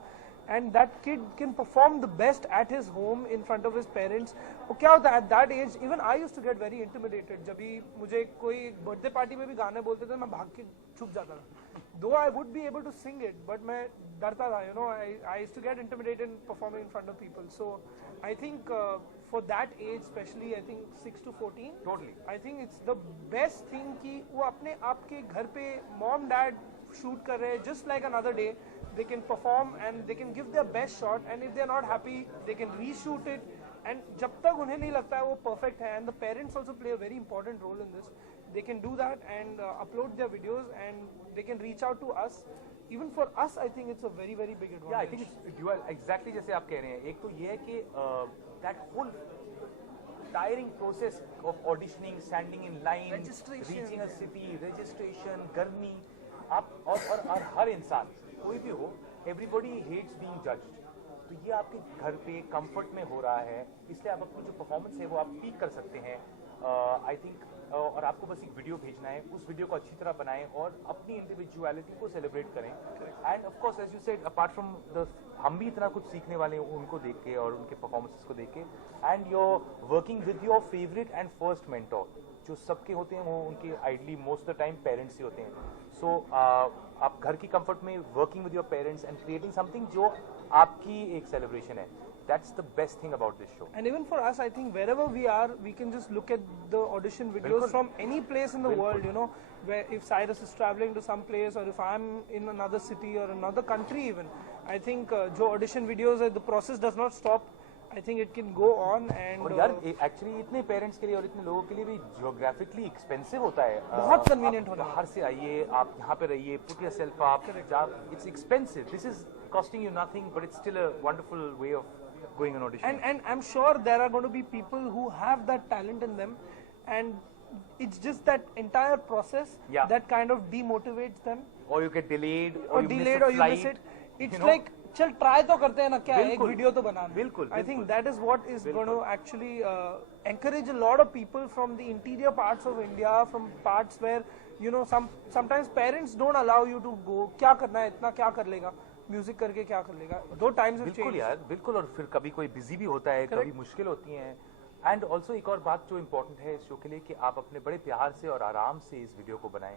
and that kid can perform the best at his home in front of his parents. वो क्या होता है at that age, even I used to get very intimidated. जब भी मुझे कोई बर्थडे पार्टी में भी गाने बोलते थे मैं भाग के छुप जाता था. Though I would be able to sing it but मैं डरता था, you know, I used to get intimidated performing in front of people. So I think for that age especially, I think 6 to 14, Totally. I think it's the best thing कि वो अपने आपके घर पे mom dad shoot कर रहे हैं just like another day. They can perform and they can give their best shot, and if they are not happy they can reshoot it, and जब तक उन्हें नहीं लगता है वो perfect है, and the parents also play a very important role in this, they can do that and upload their videos and they can reach out to us. Even for us I think it's a very very big advantage. Yeah, I think it's dual, exactly जैसे आप कह रहे हैं. एक तो ये है कि that whole tiring process of auditioning, standing in line, Registration. reaching a city, registration, गर्मी, आप और हर इंसान कोई भी हो, एवरीबॉडी हेट्स बीइंग जज्ड. तो ये आपके घर पे कंफर्ट में हो रहा है, इसलिए आप अपनी जो परफॉर्मेंस है वो आप पीक कर सकते हैं. आई थिंक और आपको बस एक वीडियो भेजना है, उस वीडियो को अच्छी तरह बनाएं और अपनी इंडिविजुअलिटी को सेलिब्रेट करें. And of course as you said, apart from the, हम भी इतना कुछ सीखने वाले हैं उनको देख के और उनके परफॉर्मेंसेस को देख के. And you are working with your favourite and first mentor, जो सबके होते हैं वो उनके ideally most the time parents ही होते हैं. सो आप घर की कंफर्ट में working with your parents and creating something जो आपकी एक सेलिब्रेशन है. That's the best thing about this show. And even for us, I think wherever we are, we can just look at the audition videos from any place in the world, you know, where if Cyrus is traveling to some place or if I'm in another city or another country even, I think जो audition videos है, the process does not stop. I think it can go on and और यार actually इतने parents के लिए और इतने लोगों के लिए भी जियोग्राफिकली एक्सपेंसिव होता है. बहुत कन्वीनियंट होता है. बाहर से आइए, आप यहाँ पे रहिए, put yourself up, it's expensive. This is costing you nothing but it's still a wonderful way of going on audition. And I'm sure there are going to be people who have that talent in them, and it's just that entire process that kind of demotivates them. Or you get delayed, or you miss it. It's like, चल try तो करते हैं ना, क्या एक video तो बनाना. बिल्कुल. I think that is what is going to actually encourage a lot of people from the interior parts of India, from parts where you know sometimes parents don't allow you to go. क्या करना है, इतना क्या कर लेगा, music करके क्या कर लेगा. दो टाइम्स हैव चेंज्ड. बिल्कुल यार, बिल्कुल. और फिर कभी कोई बिजी भी होता है, कभी मुश्किल होती है. एंड ऑल्सो एक और बात जो इम्पोर्टेंट है इस शो के लिए कि आप अपने बड़े प्यार से और आराम से इस वीडियो को बनाएं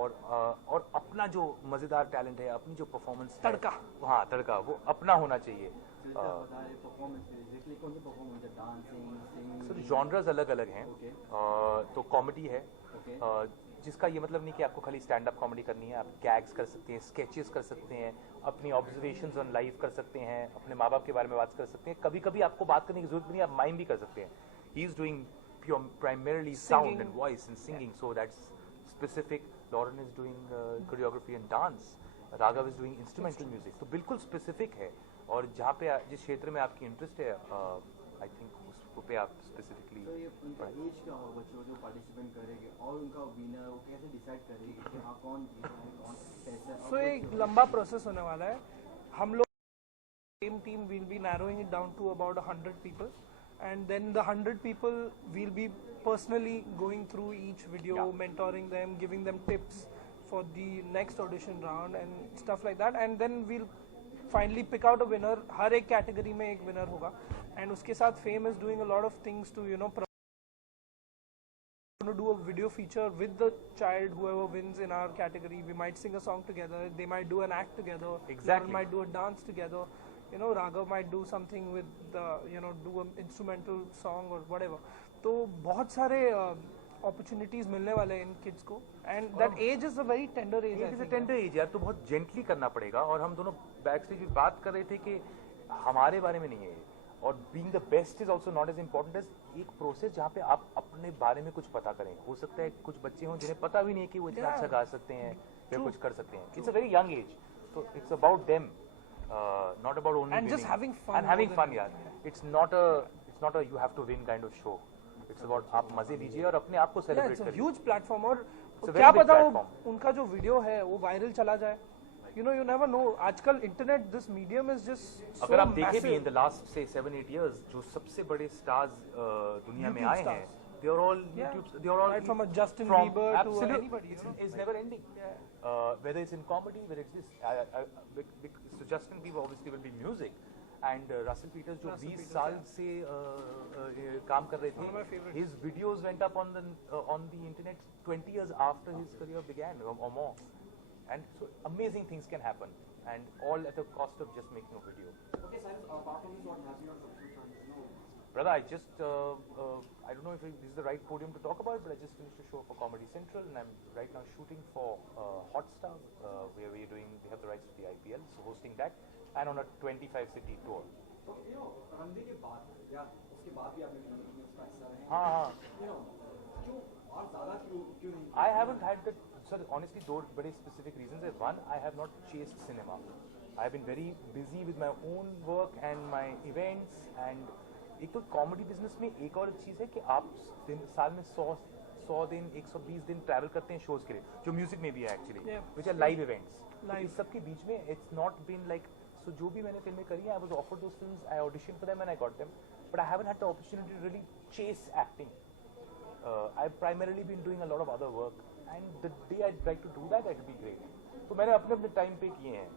और अपना जो मजेदार टैलेंट है, अपनी जो परफॉर्मेंस तड़का, हाँ तड़का, वो अपना होना चाहिए. जॉनर्स अलग अलग हैं. तो कॉमेडी है, जिसका ये मतलब नहीं कि आपको खाली स्टैंड अप कॉमेडी करनी है. आप गैग्स कर सकते हैं, स्केचेस कर सकते हैं, अपनी ऑब्जर्वेशंस ऑन लाइफ कर सकते हैं, अपने माँ बाप के बारे में बात कर सकते हैं. कभी कभी आपको बात करने की जरूरत नहीं, आप माइम भी कर सकते हैं. He is doing primarily sound and voice and singing, so that's specific. Lauren is doing choreography and dance. Raghav is doing instrumental music. तो बिल्कुल specific है. और जहाँ पे जिस क्षेत्र में आपकी इंटरेस्ट है, आई थिंक उस पे आप स्पेसिफिकली. तो ये उनका एज क्या होगा बच्चों जो पार्टिसिपेट करेंगे और उनका विनर वो कैसे डिसाइड करेगी कि हाँ कौन जीता है कौन कैसे. सो एक लंबा प्रोसेस होने वाला है. हम लोग team will be narrowing it down to about 100 people. And then the 100 people will be personally going through each video, mentoring them, giving them tips for the next audition round and stuff like that. And then we'll finally pick out a winner. हर एक category में एक winner होगा. And उसके साथ Fame is doing a lot of things to, you know, going to do a video feature with the child, whoever wins in our category. We might sing a song together. They might do an act together. Exactly. We might do a dance together. You know, Raghav might do something with the, you know, do an instrumental song or whatever. तो बहुत सारे opportunities मिलने वाले हैं इन kids को. And that age is a very tender age. It is a tender age यार, तो बहुत gently करना पड़ेगा. और हम दोनों backstage में बात कर रहे थे कि हमारे बारे में नहीं है. और being the best is also not as important as एक process जहाँ पे आप अपने बारे में कुछ पता करें. हो सकता है कुछ बच्चे हों जिन्हें पता भी नहीं है कि वो इतना अच्छा गा सकते हैं या कुछ कर सकते हैं. It's a very young age. So it's about them, not about only and winning. just having fun. And having fun, यार. It's not a you have to win kind of show. It's about आप मजे लीजिए और अपने आप को celebrate करिए. करिए. Huge platform और It's a क्या very big पता वो platform. उनका जो video है वो viral चला जाए. You know, you never know. आजकल internet, this medium is just so अगर आप देखें massive. भी in the last say 7-8 years जो सबसे बड़े stars दुनिया में YouTube आए हैं, stars. they are all Yeah. YouTube. They are all Right from a Justin from Bieber to absolute- anybody. You know? It's never ending. Whether it's in comedy, whether it's this. So Justin Bieber obviously will be music. And Russell Peters जो 20 साल से काम कर रहे One of my थे, favorites. his videos went up on the internet 20 years after his career began or more. And so amazing things can happen, and all at the cost of just making a video. Okay, sir, apart from this, what have you on subscription? Brother, I just, I don't know if this is the right podium to talk about, but I just finished a show for Comedy Central, and I'm right now shooting for Hotstar, where we have the rights to the IPL, so hosting that, and on a 25-city tour. So, you know, रंदे के बाद या उसके बाद भी आपने film में उसका हिस्सा रहे हैं. हाँ. You know, क्यों और ज़्यादा क्यों नहीं? I haven't had that. Sir, honestly, दो बड़े specific reasons है. One, I have not chased cinema. I've been very busy with my own work and my events, and एक तो कॉमेडी बिजनेस में एक और चीज़ है कि आप साल में 100 दिन 120 दिन ट्रैवल करते हैं शोज के लिए, जो म्यूजिक में भी है actually, which are live events. इस सब के बीच में it's not been like, so जो भी मैंने फिल्में करी, I was offered those films, I audition for them and I got them, but I haven't had the opportunity to really chase acting. I primarily been doing a lot of other work, and the day I like to do that that will be great. तो मैंने अपने अपने time पे किए हैं.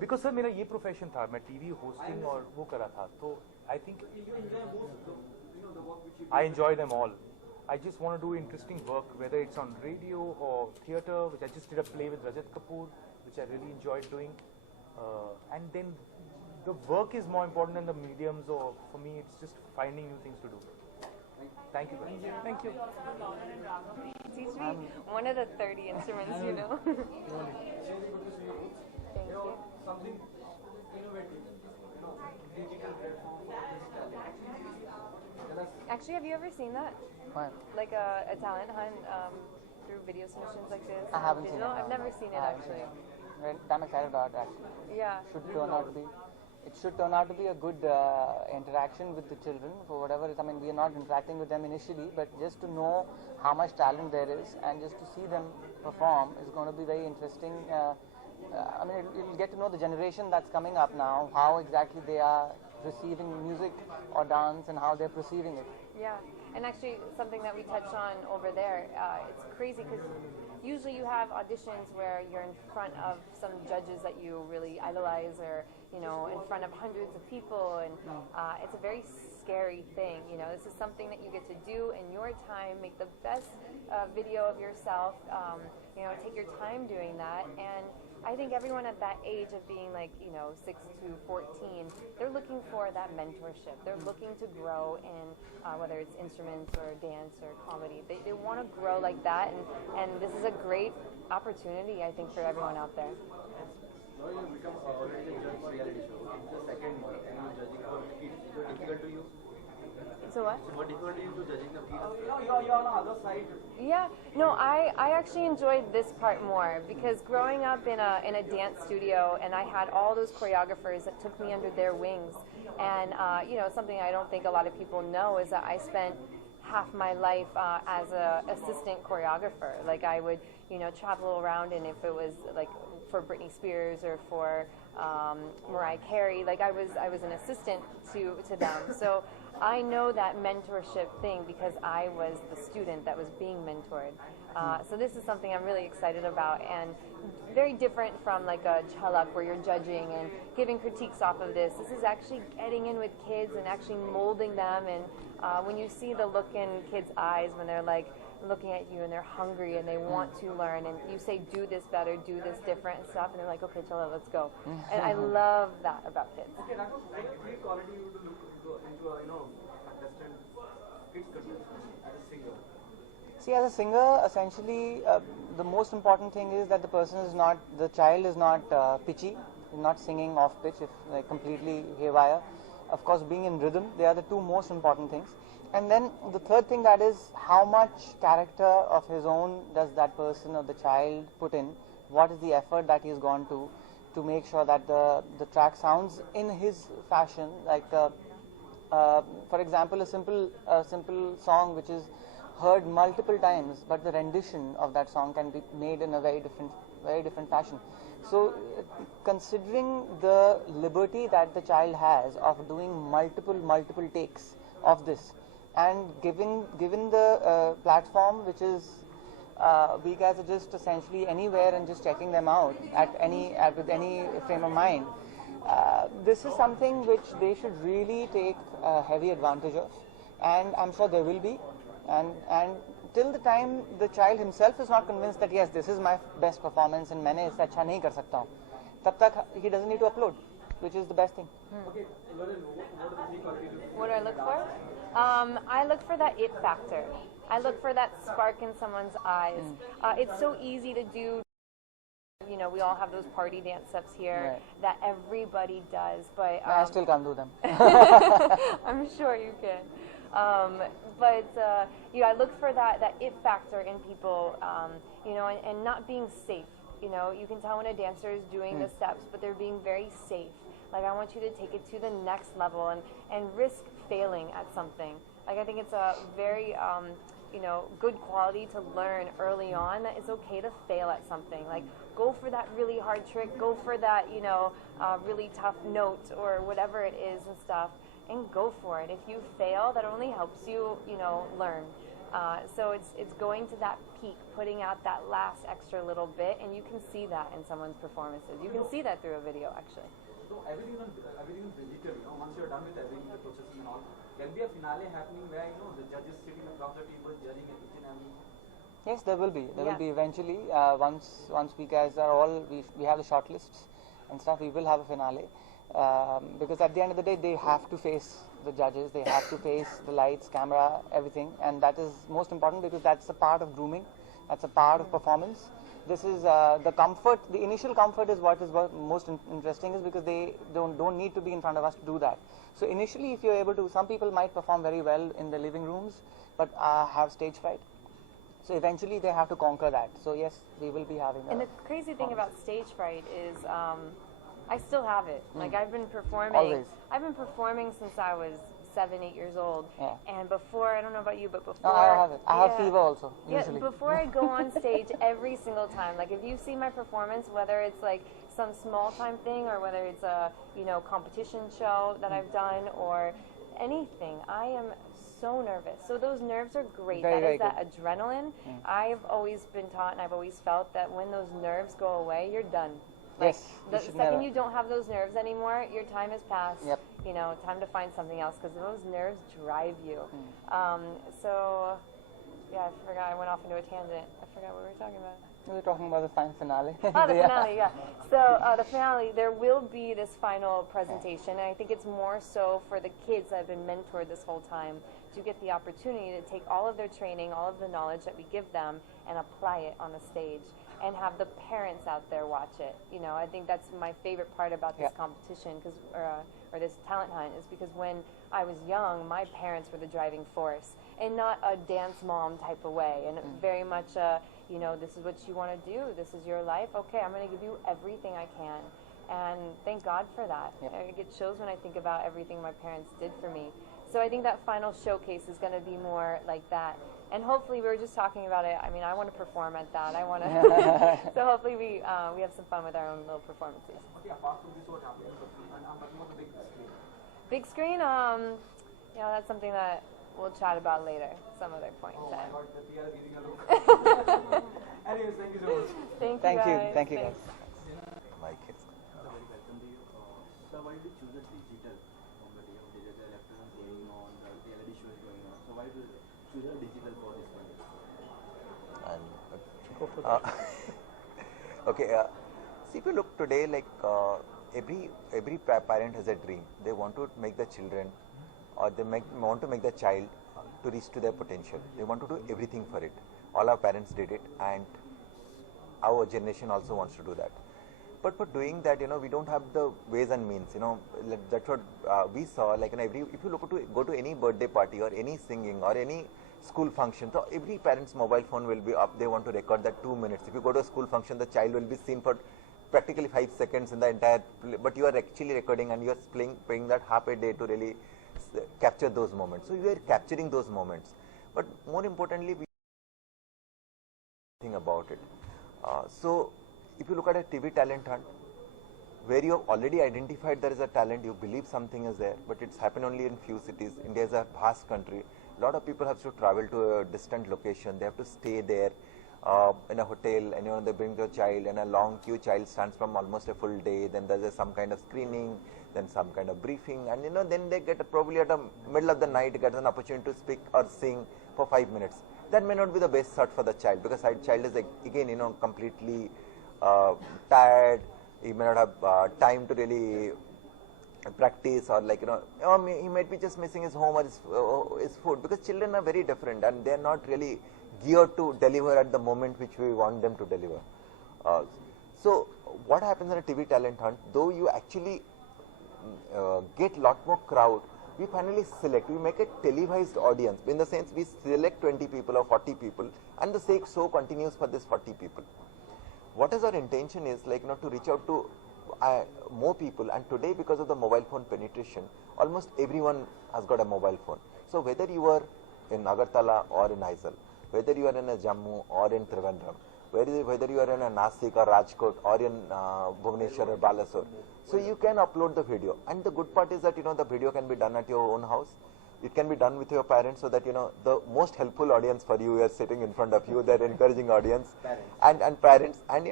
Because sir मेरा ये profession था, मैं टीवी होस्टिंग और वो करा था, तो I think I enjoy them all. I just want to do interesting work, whether it's on radio or theatre, which I just did a play with Rajat Kapoor, which I really enjoyed doing. And then the work is more important than the mediums, or for me it's just finding new things to do. Thank you. Thank you. Teach me one of the 30 instruments, you know. Thank you. Something innovative, you know, digital platform for this talent. Actually, have you ever seen that? What? Like a talent hunt through video submissions like this? I haven't seen Digital? it. I've never seen it actually. I'm excited about it actually. Yeah. It should turn out to be a good interaction with the children for whatever it is. I mean, we are not interacting with them initially, but just to know how much talent there is and just to see them perform is going to be very interesting. I mean, you'll get to know the generation that's coming up now, how exactly they are receiving music or dance and how they're perceiving it. Yeah, and actually something that we touched on over there, it's crazy because usually you have auditions where you're in front of some judges that you really idolize, or you know, in front of hundreds of people, and it's a very scary thing. You know, this is something that you get to do in your time, make the best video of yourself. You know, take your time doing that, and I think everyone at that age of being like, you know, 6 to 14, they're looking for that mentorship. They're looking to grow in whether it's instruments or dance or comedy. They want to grow like that, and this is a great opportunity, I think, for everyone out there. Now you become already a judge for reality show. The second one, and you judging for kids. So difficult to you? So what? So what difficult to you to judging the kids? You're on the other side. Yeah, no, I actually enjoyed this part more because growing up in a dance studio, and I had all those choreographers that took me under their wings, and you know, something I don't think a lot of people know is that I spent half my life as a assistant choreographer. Like I would, you know, travel around, and if it was like for Britney Spears or for Mariah Carey. Like I was an assistant to them. So I know that mentorship thing because I was the student that was being mentored. So this is something I'm really excited about, and very different from like a Chalak where you're judging and giving critiques off of this. This is actually getting in with kids and actually molding them. And when you see the look in kids' eyes when they're like looking at you and they're hungry and they want to learn, and you say do this better, do this different and stuff, and they're like, okay, Chalak, let's go. And I love that about kids. Okay, Raghav, like we already you to look into understand kids content as a singer. See, as a singer, essentially, the most important thing is that the child is not pitchy, not singing off pitch, if like completely haywire. Of course, being in rhythm, they are the two most important things. And then the third thing, that is how much character of his own does that person or the child put in. What is the effort that he's gone to make sure that the track sounds in his fashion. Like, for example, a simple song which is heard multiple times, but the rendition of that song can be made in a very different fashion. So considering the liberty that the child has of doing multiple takes of this, and given the platform which is we guys are just essentially anywhere and just checking them out with any frame of mind, this is something which they should really take heavy advantage of, and I'm sure there will be. And till the time the child himself is not convinced that yes, this is my best performance and मैंने इससे अच्छा नहीं कर सकता हूँ, तब तक he doesn't need to upload, which is the best thing. Okay, What do I look for? I look for that it factor. I look for that spark in someone's eyes. It's so easy to do. You know, we all have those party dance steps here that everybody does, but I still can't do them. I'm sure you can. I look for that it factor in people, and not being safe. You know, you can tell when a dancer is doing the steps, but they're being very safe. Like, I want you to take it to the next level and risk failing at something. Like, I think it's a very, good quality to learn early on that it's okay to fail at something. Like, go for that really hard trick, go for that, really tough note or whatever it is and stuff, and go for it. If you fail, that only helps you, learn. So it's going to that peak, putting out that last extra little bit, and you can see that in someone's performances. You can see that through a video, actually. So everything is digital. Once you're done with everything, the processing and all, there'll be a finale happening where the judges sitting across the table judging each and every. Yes, there will be. There will be eventually. Once we guys are all we have the shortlists and stuff, we will have a finale. Because at the end of the day, they have to face the judges, they have to face the lights, camera, everything, and that is most important because that's a part of grooming, that's a part of performance. This is the comfort, the initial comfort is what is most interesting, is because they don't need to be in front of us to do that. So initially, if you're able to, some people might perform very well in the living rooms, but have stage fright. So eventually they have to conquer that. So yes, we will be having that. And the crazy thing about stage fright is I still have it. Like, I've been performing. Always. I've been performing since I was 7, 8 years old. Yeah. And before, I don't know about you, but before. No, I have it. I have fever also, usually. Yeah, before I go on stage every single time, like, if you see my performance, whether it's like some small time thing or whether it's a, competition show that I've done or anything, I am so nervous. So those nerves are great. Very that adrenaline. I've always been taught and I've always felt that when those nerves go away, you're done. Like, yes. the second you don't have those nerves anymore, your time has passed. Yep. Time to find something else because those nerves drive you. So, yeah, I forgot. I went off into a tangent. I forgot what we were talking about. We were talking about the finale. Oh, the finale, yeah. So the finale, there will be this final presentation, and I think it's more so for the kids that have been mentored this whole time to get the opportunity to take all of their training, all of the knowledge that we give them, and apply it on the stage, and have the parents out there watch it. I think that's my favorite part about this competition, or this talent hunt, is because when I was young, my parents were the driving force, and not a dance mom type of way, and very much this is what you want to do, this is your life, okay, I'm going to give you everything I can. And thank God for that. I get chills when I think about everything my parents did for me. So I think that final showcase is going to be more like that, And hopefully, we were just talking about it. I mean, I want to perform at that. I want to. So hopefully, we have some fun with our own little performances. Okay, apart from this, what happens? And I'm talking about the big screen. Big screen, that's something that we'll chat about later, some other point in time. Oh my God, we are giving a look. Anyways, thank you so much. Thank you, guys. Thank you guys. My kids. Very welcome to you. So why did you choose a digital comedy of digital electrons going on, the reality shows going on? So why did you choose a digital for this one? Okay. See, if you look today, like every parent has a dream. They want to make the children, or they want to make the child to reach to their potential. They want to do everything for it. All our parents did it, and our generation also wants to do that. But for doing that, we don't have the ways and means. That's what we saw. Like, if you go to any birthday party or any singing or any school function, so every parent's mobile phone will be up. They want to record that 2 minutes. If you go to a school function, the child will be seen for practically 5 seconds in the entire play, but you are actually recording and you are playing that half a day to really capture those moments. So you are capturing those moments. But more importantly, we think about it. So if you look at a TV talent hunt, where you have already identified there is a talent, you believe something is there, but it's happened only in few cities. India is a vast country. A lot of people have to travel to a distant location. They have to stay there in a hotel, and they bring their child, and a long queue. Child stands from almost a full day. Then there's some kind of screening, then some kind of briefing, and then they get probably at the middle of the night get an opportunity to speak or sing for 5 minutes. That may not be the best shot for the child, because child is again completely tired. He may not have time to really practice, or he might be just missing his home or his food, because children are very different and they are not really geared to deliver at the moment which we want them to deliver. So what happens in a TV talent hunt, though you actually get lot more crowd, we finally select, we make a televised audience, in the sense we select 20 people or 40 people, and the show continues for this 40 people. What is our intention is to reach out to more people, and today, because of the mobile phone penetration, almost everyone has got a mobile phone. So whether you are in Agartala or in Aizawl, whether you are in a Jammu or in Trivandrum, whether you are in a Nasik or Rajkot or in Bhubaneswar or Balasore, so you can upload the video. And the good part is that the video can be done at your own house. It can be done with your parents, so that the most helpful audience for you is sitting in front of you, that encouraging audience, and parents, and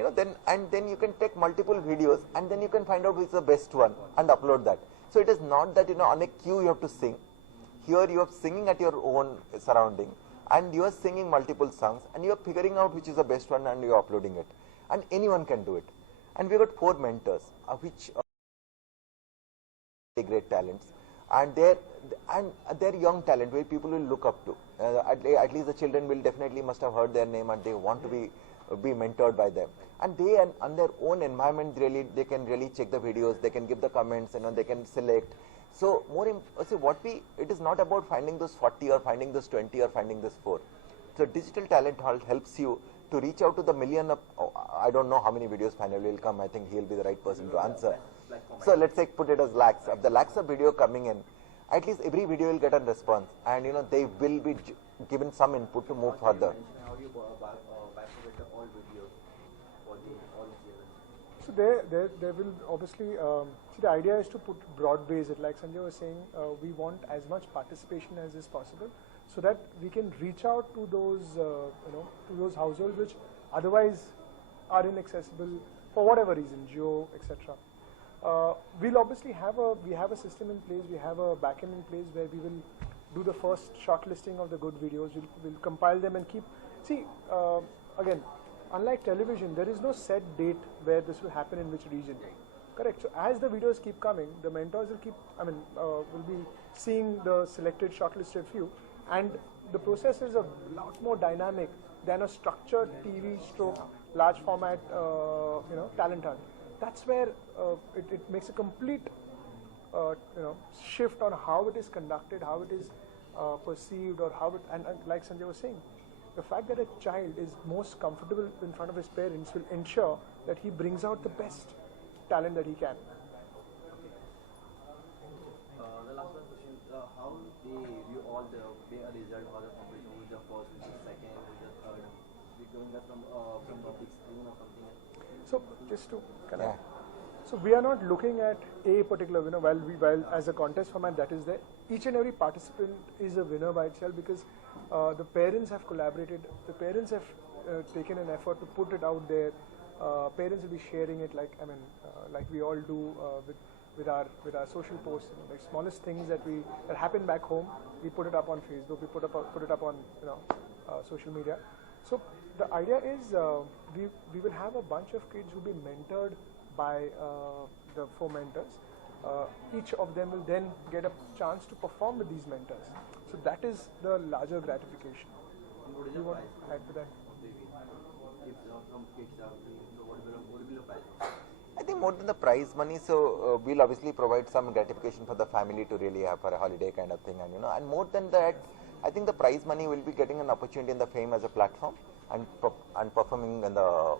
then you can take multiple videos, and then you can find out which is the best one and upload that. So it is not that on a queue you have to sing. Here you are singing at your own surrounding, and you are singing multiple songs, and you are figuring out which is the best one, and you are uploading it, and anyone can do it. And we got 4 mentors, which are great talents. And they're young talent where people will look up to. At least the children will definitely must have heard their name, and they want to be mentored by them. And they, on their own environment, they can really check the videos, they can give the comments, they can select. So it is not about finding those 40 or finding those 20 or finding this 4. So digital talent hunt helps you to reach out to the million of, I don't know how many videos finally will come. I think he'll be the right person to answer. So let's say put it as lakhs. Of the lakhs of video coming in, at least every video will get a response, and they will be given some input to move further. How do you bifurcate the all videos for all children? So there will obviously, see, the idea is to put broad base it. Like Sanjay was saying, we want as much participation as is possible, so that we can reach out to those, to those households which otherwise are inaccessible for whatever reason, Jio, etc. We'll obviously have a system in place. We have a backend in place where we will do the first shortlisting of the good videos. We'll compile them and keep. See, again, unlike television, there is no set date where this will happen in which region. Correct. So as the videos keep coming, the mentors will keep. Will be seeing the selected, shortlisted few, and the process is a lot more dynamic than a structured TV stroke large format, talent hunt. That's where it makes a complete, shift on how it is conducted, how it is perceived, or how it. And like Sanjay was saying, the fact that a child is most comfortable in front of his parents will ensure that he brings out the best talent that he can. The last one question: how they view all all the a result for the competition, who's the first, who's the second, who's the third. We're doing that from a big screen or something. So just to connect. So we are not looking at a particular winner. While as a contest format that is there, each and every participant is a winner by itself because the parents have collaborated. The parents have taken an effort to put it out there. Parents will be sharing it like we all do with our social posts. Like smallest things that happen back home, we put it up on Facebook. We put it up on social media. So the idea is we will have a bunch of kids who will be mentored by the 4 mentors. Each of them will then get a chance to perform with these mentors. So that is the larger gratification. What is you the want prize? to add to that? If some kids are doing, so what will be the prize? I think more than the prize money, so we'll obviously provide some gratification for the family to really have for a holiday kind of thing, and and more than that, I think the prize money will be getting an opportunity in the Fame as a platform and performing in the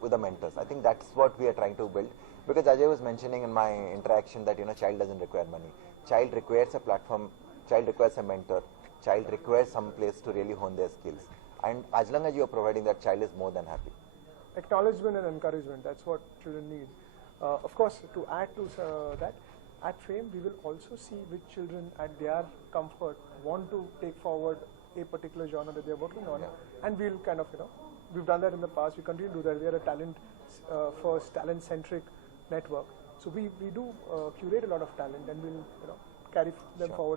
with the mentors. I think that's what we are trying to build, because Ajay was mentioning in my interaction that child doesn't require money. Child requires a platform. Child requires a mentor. Child requires some place to really hone their skills. And as long as you are providing that, child is more than happy. Acknowledgement and encouragement, that's what children need. Of course, to add to that, at Fame, we will also see which children at their comfort want to take forward a particular genre that they're working on. And we'll kind of, we've done that in the past, we continue to do that. We are a talent-first, talent-centric network. So we do curate a lot of talent and we'll, carry them forward.